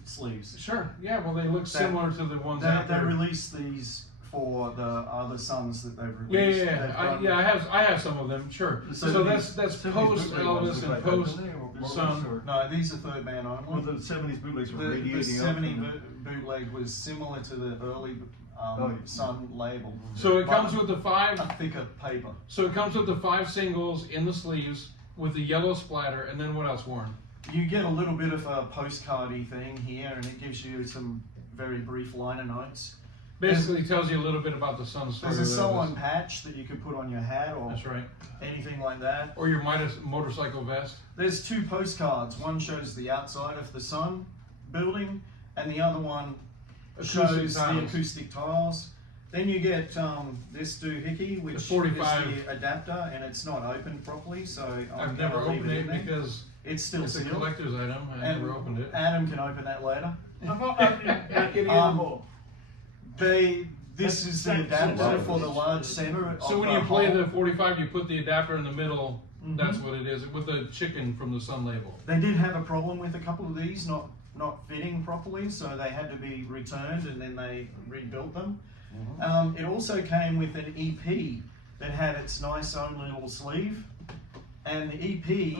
sleeves. Sure, yeah. Well, they look similar to the ones out They there. released these for the other Suns that they've released. I have some of them. Sure. So that's post Elvis and post Sun. No, these are Third Man only. Well, the 70s bootlegs were The radiating 70 up. bootleg was similar to the early Sun label. So it comes with the 5. A thicker paper. So it comes with the 5 singles in the sleeves with the yellow splatter, and then what else, Warren? You get a little bit of a postcardy thing here, and it gives you some very brief liner notes. Basically tells you a little bit about the Sun story. There's a of Elvis. sew-on patch that you could put on your hat or That's right. anything like that. Or your motorcycle vest. There's 2 postcards. One shows the outside of the Sun building, and the other one shows the acoustic tiles. Then you get this doohickey, which is 45. the adapter, and it's not opened properly, so I've gonna never leave opened it in there. because It's still it's a sealed. collector's item. I And never opened it. Adam can open that later. I'm not opening any anymore. This is the adapter for the large center. So when you play the 45, you put the adapter in the middle. That's what it is, with the chicken from the Sun label. They did have a problem with a couple of these not fitting properly, so they had to be returned, and then they rebuilt them. It also came with an EP that had its nice own little sleeve, and the EP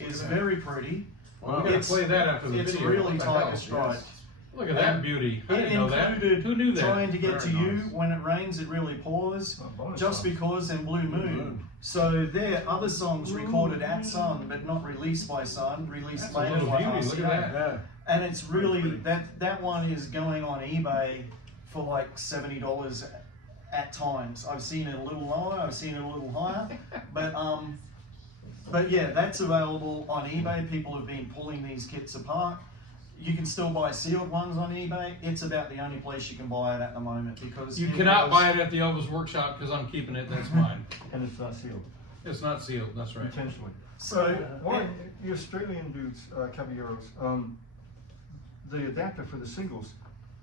is very pretty. Well, we're gonna play that after the It's video. really What the tight hell? and striped. Look at that beauty. I It didn't know that. included Who knew that? trying to get Very to you nice. when it rains, it really pours. bonus Just songs. because and Blue Moon. So there are other songs recorded at Sun, but not released by Sun, released That's a later little by beauty. RCA. Look at that. Yeah. And it's really that one is going on eBay for like $70 at times. I've seen it a little lower, I've seen it a little higher, but yeah, that's available on eBay. People have been pulling these kits apart. You can still buy sealed ones on eBay. It's about the only place you can buy it at the moment because You cannot buy it at the Elvis Workshop because I'm keeping it. That's mine. And it's not sealed It's not sealed. That's right. intentionally. So Warren, you Australian dudes, Caballeros, the adapter for the singles.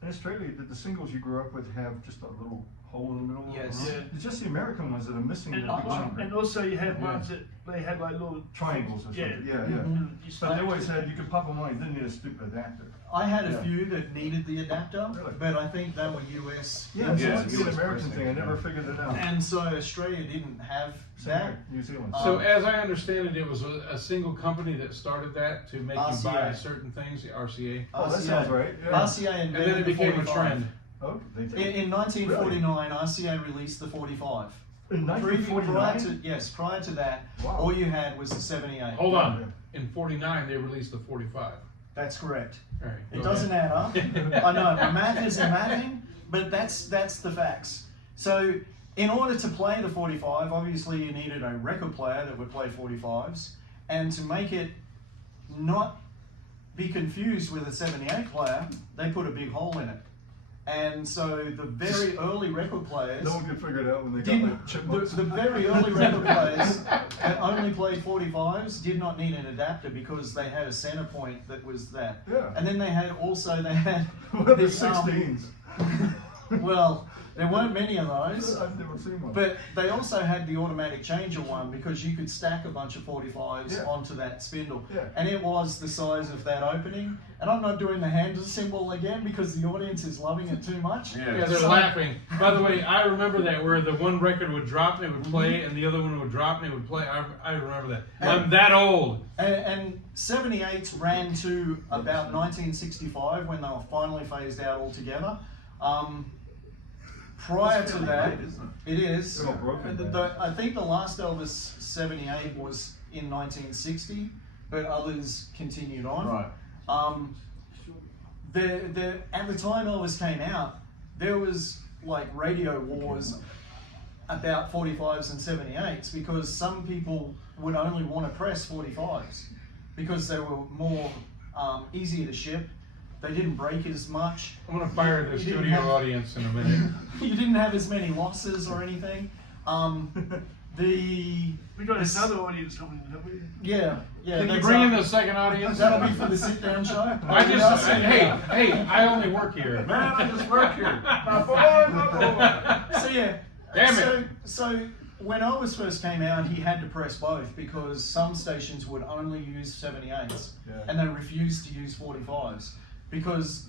In Australia, did the singles you grew up with have just a little hole in the middle? Yes. Yeah. It's just the American ones that are missing the big chunk. And also you had ones that they had like little Triangles or something. Yeah, yeah. And you But start- they always had, you could pop them on, you didn't need a stupid adapter. I had a Yeah. few that needed the adapter, Really? but I think they were US. Yeah, it's Yeah, like US an American pressing, thing. I never yeah. figured it out. And so Australia didn't have Same that. here, New Zealand. So as I understand it, it was a single company that started that to make you buy RCA. certain things, the RCA. Oh, that RCA. sounds right. Yeah. RCA And invented then it the became a 45. trend. Oh, they did. In 1949, RCA released the 45. In Prior 1949? prior to that, Wow. all you had was the 78. Hold on. In 49, they released the 45. That's correct. All right. It go doesn't ahead. add up. I know, my math isn't mathing, but that's the facts. So, in order to play the 45, obviously you needed a record player that would play 45s, and to make it not be confused with a 78 player, they put a big hole in it. And so the very early record players No one could figure it out when they got didn't, like chipmunks. the very early record players that only played 45s did not need an adapter because they had a center point that was that. Yeah. And then they had What are the this, 16s? well, there weren't many of those. I've never seen one. But they also had the automatic changer one because you could stack a bunch of 45s Yeah. onto that spindle. Yeah. And it was the size of that opening. And I'm not doing the hand symbol again because the audience is loving it too much. Yeah, they're So- laughing. By the way, I remember that where the one record would drop and it would play, and the other one would drop and it would play. I remember that. I'm that old. And 78s ran to about 1965 when they were finally phased out altogether. Prior to that, it is. They're all broken, man. I think the last Elvis 78 was in 1960, but others continued on. Right. At the time Elvis came out, there was like radio wars about 45s and 78s because some people would only want to press 45s because they were more easier to ship. They didn't break as much. I'm gonna fire the You didn't studio have- audience in a minute. You didn't have as many losses or anything. We got another audience coming in, have we? Yeah. Can you that's bring in up. the second audience? That'll be for the sit-down show. I just hey, I only work here. Man, I just work here. So yeah. Damn it. So when Elvis first came out, he had to press both because some stations would only use 78s Yeah. and they refused to use 45s because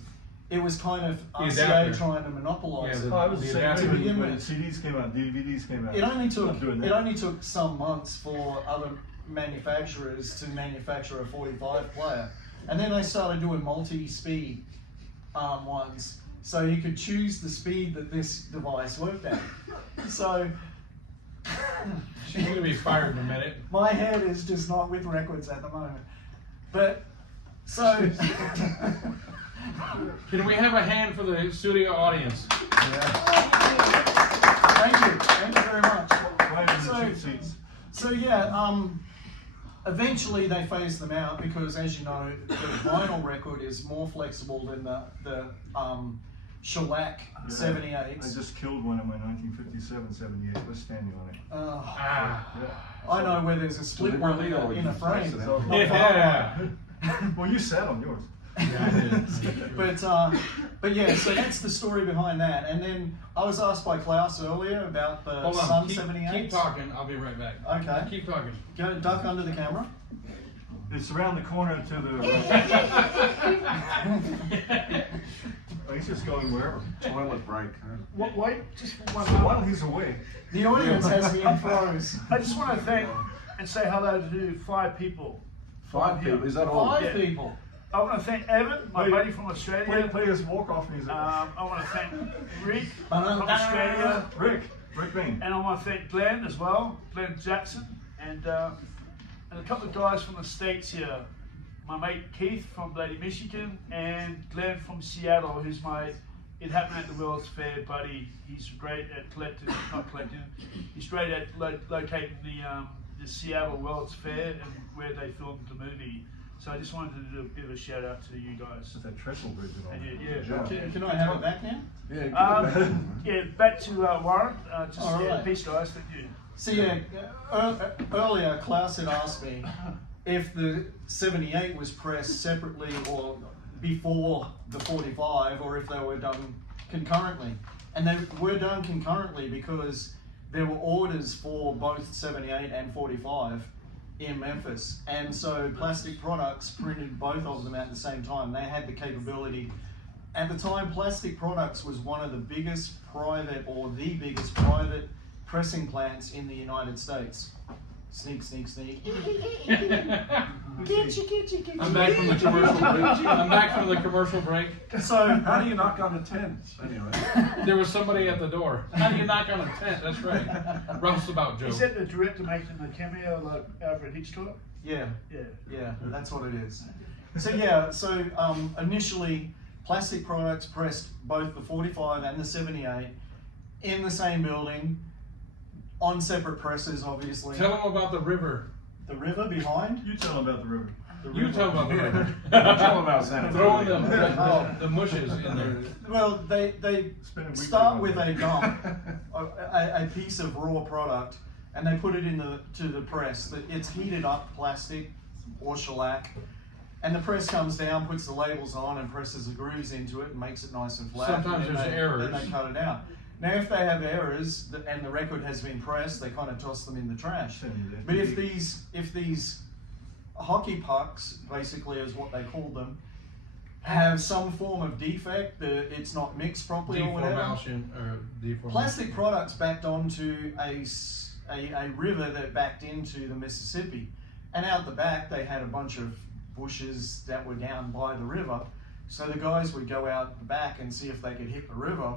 it was kind of The RCA adapter. trying to monopolize Yeah, it. Oh, I was The the same adapter way begin when with. CDs came out, DVDs came out. It only I'm took doing that. it only took some months for other manufacturers to manufacture a 45 player, and then they started doing multi-speed ones, so you could choose the speed that this device worked at. So She's gonna be fired in a minute. my head is just not with records at the moment, but so. Can we have a hand for the studio audience? Thank you very much. Right in the So- cheap seats. So yeah, eventually they phased them out because, as you know, the vinyl record is more flexible than the shellac Yeah. 78s. I just killed one in my 1957 78 was standing on it. Ah. Yeah. I know where there's a split one in a frame. So- Yeah. Well, you sat on yours. Yeah, I did. But yeah, so that's the story behind that. And then I was asked by Klaus earlier about the Hold on. Sun Keep 78s. talking. I'll be right back. Okay. Keep talking. Go duck under the camera. It's around the corner to the. He's just going wherever. Toilet break. Huh? Wait, just for one So while moment. he's away, The audience has the infos. I just want to thank and say hello to 5 people. 5 people. Is that all? Five Yeah. people. I want to thank Evan, my Wait. buddy from Australia. play his walk-off music. I want to thank Rick from Australia. Rick Bain. And I want to thank Glenn as well, Glenn Jackson, and a couple of guys from the States here. My mate Keith from bloody Michigan, and Glenn from Seattle, who's my It Happened at the World's Fair buddy. He's great at he's great at locating the Seattle World's Fair and where they filmed the movie. So I just wanted to do a bit of a shout out to you guys. Just that trestle bridge and all. And that. yeah. Good job. Can I have it back now? Yeah. Yeah, back to Warren. All right. Peace, guys. Thank you. So yeah, earlier Klaus had asked me if the 78 was pressed separately or before the 45, or if they were done concurrently. And they were done concurrently because there were orders for both 78 and 45 in Memphis. And so Plastic Products printed both of them at the same time. They had the capability. At the time, Plastic Products was one of the biggest private, or the biggest private pressing plants in the United States. Sneak, sneak, sneak. I'm back from the commercial break. I'm back from the commercial break. So How do you knock on a tent? Anyway. There was somebody at the door. How do you knock on a tent? That's right. Roustabout joke. Is that the director making the cameo like Alfred Hitchcock? yeah, Yeah. yeah, that's what it is. So yeah, initially Plastic Products pressed both the 45 and the 78 in the same building, on separate presses, obviously. Tell them about the river. The river behind. You tell them about the river. You tell them about the river. Tell them about Santa Throw in Cruz. the mushes in there. Well, they Spend a week start with with it. a dump, a piece of raw product, and they put it to the press. It's heated up plastic or shellac, and the press comes down, puts the labels on, and presses the grooves into it and makes it nice and flat. Sometimes and then there's errors. Then they cut it out. Now, if they have errors and the record has been pressed, they kind of toss them in the trash. But if these hockey pucks, basically is what they call them, have some form of defect, it's not mixed properly or whatever. Deformation. Plastic Products backed onto a river that backed into the Mississippi, and out the back they had a bunch of bushes that were down by the river. So the guys would go out the back and see if they could hit the river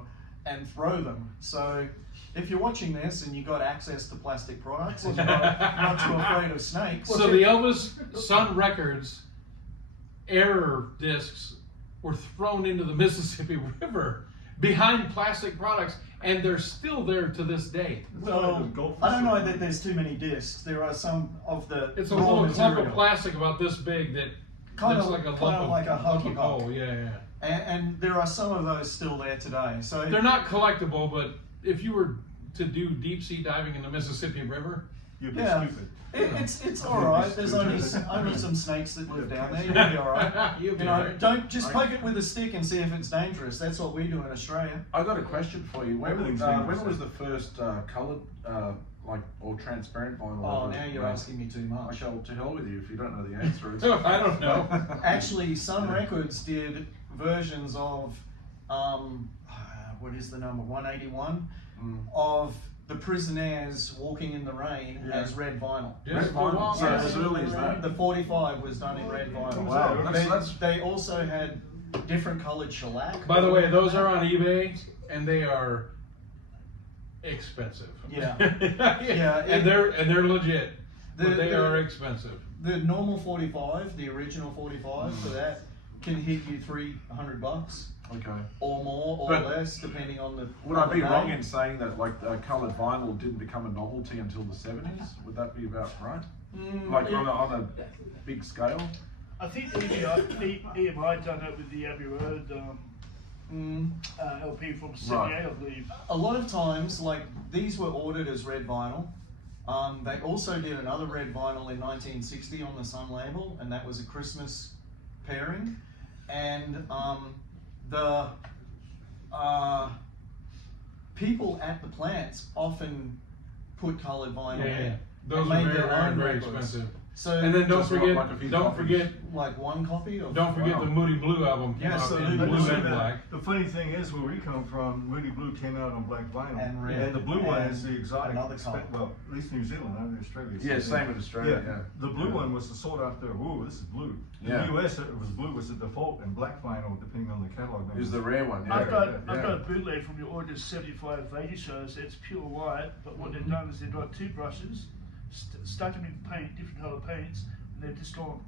and throw them. So if you're watching this and you got access to Plastic Products and you're not too afraid of snakes, So the Elvis Sun Records error discs were thrown into the Mississippi River behind Plastic Products, and they're still there to this day. well, I don't know that there's too many discs. There are some of the It's a raw little clump material. of plastic about this big that Kind looks of- like a lump kind of of, like a lump hockey of puck. coal. Yeah. And there are some of those still there today. So They're not collectible, but if you were to do deep sea diving in the Mississippi River, You'd be yeah, stupid. it's all right. There's only some snakes that live down there. You'll be all right. you'll You be know, alright. don't just poke it with a stick and see if it's dangerous. That's what we do in Australia. I got a question for you. When Everything's dangerous. was the first coloured, or transparent vinyl? Oh, ever now you're made? asking me too I much. shall to hell with you if you don't know the answer. I don't know. Actually, Sun Records did versions of what is the number 181 of the Prisoners Walking in the Rain Yeah. as red vinyl. Just vinyl, go on. so as early as that. The 45 was done in red vinyl. Wow, They also had different coloured shellac. By the way, those are on eBay, and they are expensive. Yeah. yeah, and they're legit. But they the- are expensive. The normal 45, the original 45 for that, can hit you $300 Okay. or more or But less, depending on the. Would I on be the wrong day. in saying that coloured vinyl didn't become a novelty until the 70s? Would that be about right? Like on a big scale? I think EMI done it with the Abbey Road LP from '78, I believe. A lot of times, like these were ordered as red vinyl. They also did another red vinyl in 1960 on the Sun label, and that was a Christmas pairing. And the people at the plants often put coloured vinyl in. Those and are made very, their own very records. expensive. So And then don't Just like a few forget, copies. like one copy of the Moody Blue album came Yeah, out so in they blue just and That- black. The funny thing is, where we come from, Moody Blue came out on black vinyl, And red, the blue one and is the exotic. another colour. Well, at least New Zealand, not in Australia. Yeah, same in Australia, yeah. The blue one was the sought after. Ooh, this is blue. In Yeah. the US, it was blue was the default, and black vinyl, depending on the catalog. Is the rare one, I've yeah. got a bootleg from your August '75 radio shows. It's pure white, but what they've done is they've got two brushes, stuck them in paint, different colour paints, and they've just gone.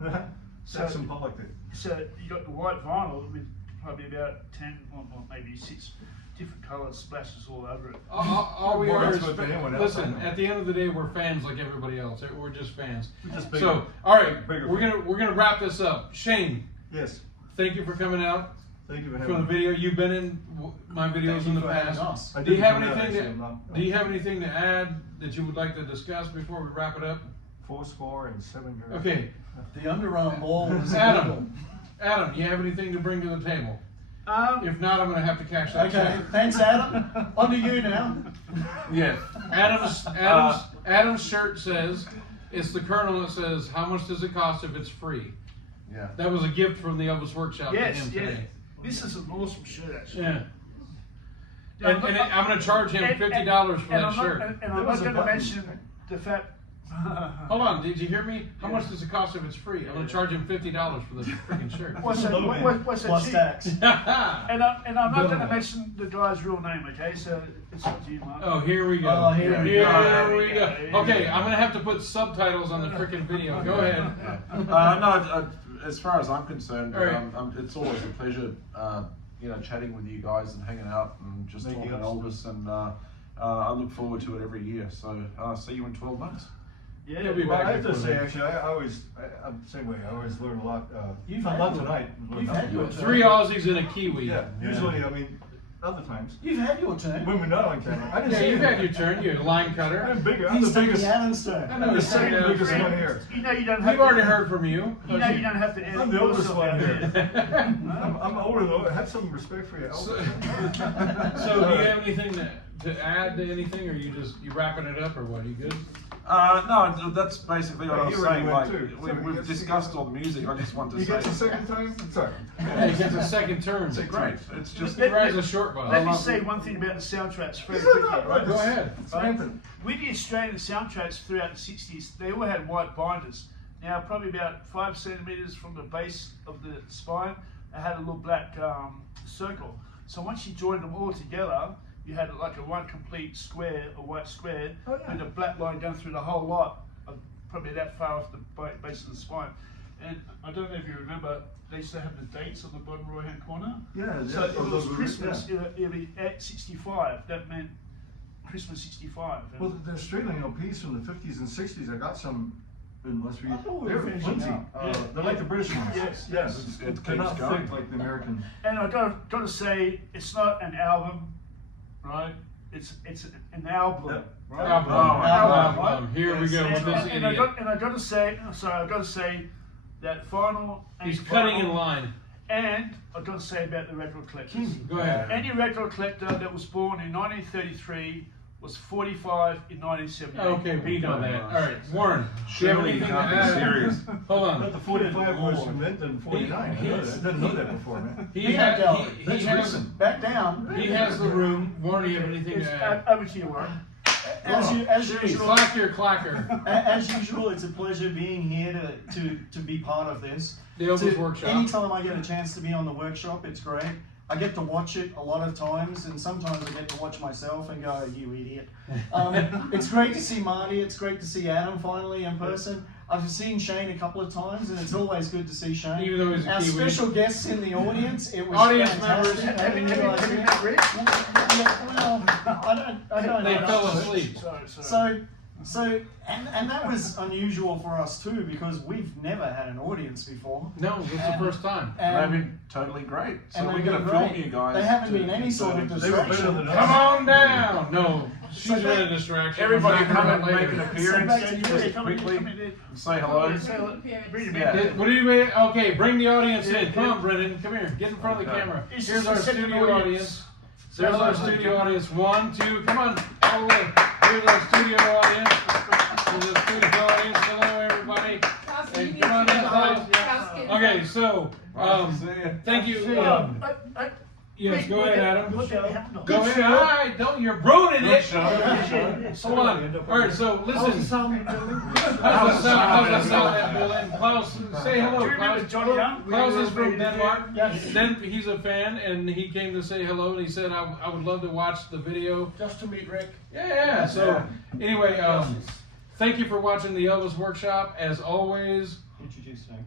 That's symbolic. So you got the white vinyl with probably about 10 or maybe 6 different colour splashes all over it. All we Well, are that's is, what anyone else listen, knows. at the end of the day, we're fans like everybody else. We're just fans. We're just bigger. So, all right, Bigger we're gonna wrap this up. Shane, Yes. thank you for coming out Thank you for for having the me. video. You've been in my videos Thank in you the for having past. us. I Do you didn't have come out, anything actually, to I'm not- Do you have anything to add that you would like to discuss before we wrap it up? 4 and 7 years. Okay, The underarm ball was Adam, you have anything to bring to the table? If not, I'm gonna have to catch that. Okay, check. thanks, Adam. On to you now. Yeah. Adam's shirt says, It's the Colonel that says, "How much does it cost if it's free?" Yeah. That was a gift from the Elvis Workshop Yes, to him yeah. today. This is an awesome shirt, actually. Yeah. And I'm going to charge him $50 for that shirt. And I'm not going to mention the fact. Hold on, did you hear me? How much does it cost if it's free? I'm going to charge him $50 for this freaking shirt. What's that? What's that? Plus cheap? tax. And I'm not going to mention the guy's real name, okay? So it's up to you, Mark. Oh, here we go. Oh, here we go. Here we go. Okay, I'm going to have to put subtitles on the freaking video. Go ahead. No, as far as I'm concerned, All right. it's always a pleasure, chatting with you guys and hanging out and just Thank talking you. Elvis, and I look forward to it every year. So see you in 12 months. Yeah, He'll be Well, back I have to before say, then. actually, I'm the same way. I always learn a lot. You've not had tonight. You've had your turn. 3 Aussies and a Kiwi. Yeah, usually, I mean, other times. You've had your turn. When we're not on camera. I didn't Yeah, say you've anything. had your turn. You're a line cutter. I'm bigger. I'm He's the taking biggest. Adam's turn. I I'm know the he's second taking biggest out. one here. You know you don't have We've to, already heard from you. You know you don't have to edit I'm the oldest yourself one out here. there. I'm older though. I have some respect for you, So, Elvis. so do you have anything to add to anything, or you wrapping it up, or what? Are you good? No, that's basically what I was You already saying. went Like, too. So we've discussed all the music. I just want to You say, get the second time? Sorry. Yeah, he gets a second term. it's great. It's just He rides a short bus. Let me say one thing about the soundtracks very Is it quickly. not right? Go ahead. It's rampant. With the Australian soundtracks throughout the 60s, they all had white binders. Now, probably about 5 centimeters from the base of the spine, they had a little black circle. So once you joined them all together, you had like a one complete square, a white square, Oh, yeah. with a black line going through the whole lot, probably that far off the base of the spine. And I don't know if you remember, they used to have the dates on the bottom right hand corner. Yeah, So yeah. if it was Christmas, it'd be at 65. That meant Christmas 65. And Well, the Australian LPs from the 50s and 60s, I got some. Unless we, I thought we they're were finishing flimsy. now. They're like the British ones. Yes, yes. it They're not keeps going. thick like the American. And I got to say, it's not an album, right? It's an album, Yep. right? Album. Album, right? Album. Here we go with this And I idiot. got to say, that final. He's and cutting final- in line. And I got to say about the record collectors. Go ahead. Any record collector that was born in 1933 was 45 in 1978. Okay, we know that. All right, Warren, do you have Surely you anything to can't be add? serious. Hold But on. the 45 was invented in 49. I didn't know that before, man. He Peanut gallery. he That's has recent. Back down. he has the room. Warren, do you have anything It's to add? over to you, Warren. As usual, Clack your clacker. as usual, it's a pleasure being here to be part of this. The Elvis Workshop. Anytime I get a chance to be on the workshop, it's great. I get to watch it a lot of times, and sometimes I get to watch myself and go, "You idiot." It's great to see Marty. It's great to see Adam finally in person. I've seen Shane a couple of times, and it's always good to see Shane. Even though he's a Our Kiwi. special guests in the audience, it was Audience fantastic. members. having you guys here. Yeah, well, I don't They know. fell asleep. Sorry. So, and that was unusual for us too, because we've never had an audience before. No, it's the first time. And they've And, been totally great. So and we're they've going to been film great. you guys. They haven't to been any sort of insert They were better distraction. than Come us. on down. No, she's been a distraction. Everybody We'll talk come about and it make an later. appearance back to you. just Come in, quickly come in. and say hello. Bring him Yeah. in. What do you okay, bring the audience in. Come on, Brendan. Come here. Get in front of the Okay. camera. It's Here's just our a second studio audience. There's our studio audience. 1, 2. Come on. All the way. Here's our studio audience. Here's the studio audience. Hello, everybody. Hey, come on in the house. Okay, so thank you. Yes, go ahead, Adam. Go ahead. Hi, don't you're ruining it. Hold on. All right, so listen. How's the sound? How's the sound at Berlin? Klaus, say hello. Do you remember Klaus. Johnny Young? Klaus is from Denmark. Yes. Then he's a fan, and he came to say hello, and he said, I would love to watch the video. Just to meet Rick. Yeah. So anyway, thank you for watching the Elvis Workshop. As always, Introduce Shane.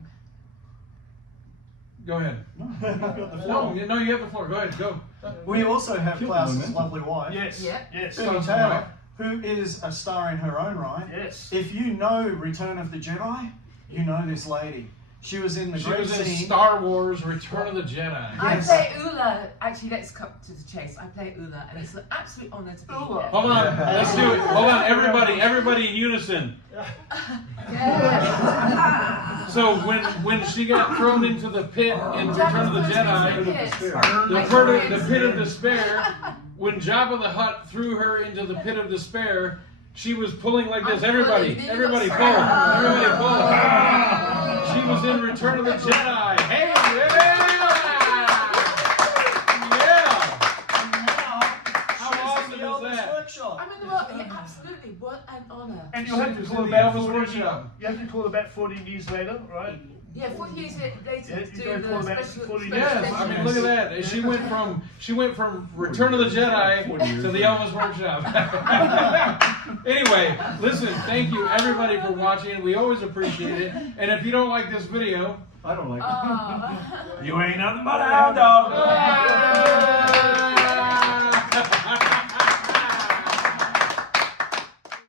go ahead. No, I've got the No, floor. you have the floor. Go ahead, go. We also have Cute Klaus's woman. lovely wife, Yes. Yeah. Yes. Billy Taylor, who is a star in her own right. Yes. If you know Return of the Jedi, you know this lady. She was in the She great was in scene. Star Wars: Return of the Jedi. I Yes. play Ula. Actually, let's cut to the chase. I play Ula, and it's an absolute honour to be Ula. here. Hold on, let's do it. Hold on, everybody in unison. Yeah. So when she got thrown into the pit in Return of the Jedi, the pit of despair, when Jabba the Hutt threw her into the pit of despair, She was pulling like this. I'm Everybody pulling. everybody pull. Everybody pull. She was in Return of the Jedi. Hey, yeah! How awesome is that? I'm in the world. Yeah, absolutely. What an honour. And you'll have to call the about Elvis 40 workshop. You have to call about 14 years later, right? Yeah, 40 years later Yeah, to you do gotta call the about special. 40 Yes, I mean, look at that. She went from Return of the Jedi to the Elvis Workshop. Anyway, listen, thank you everybody for watching. We always appreciate it. And if you don't like this video, I don't like it. Oh. You ain't nothing but a hound dog.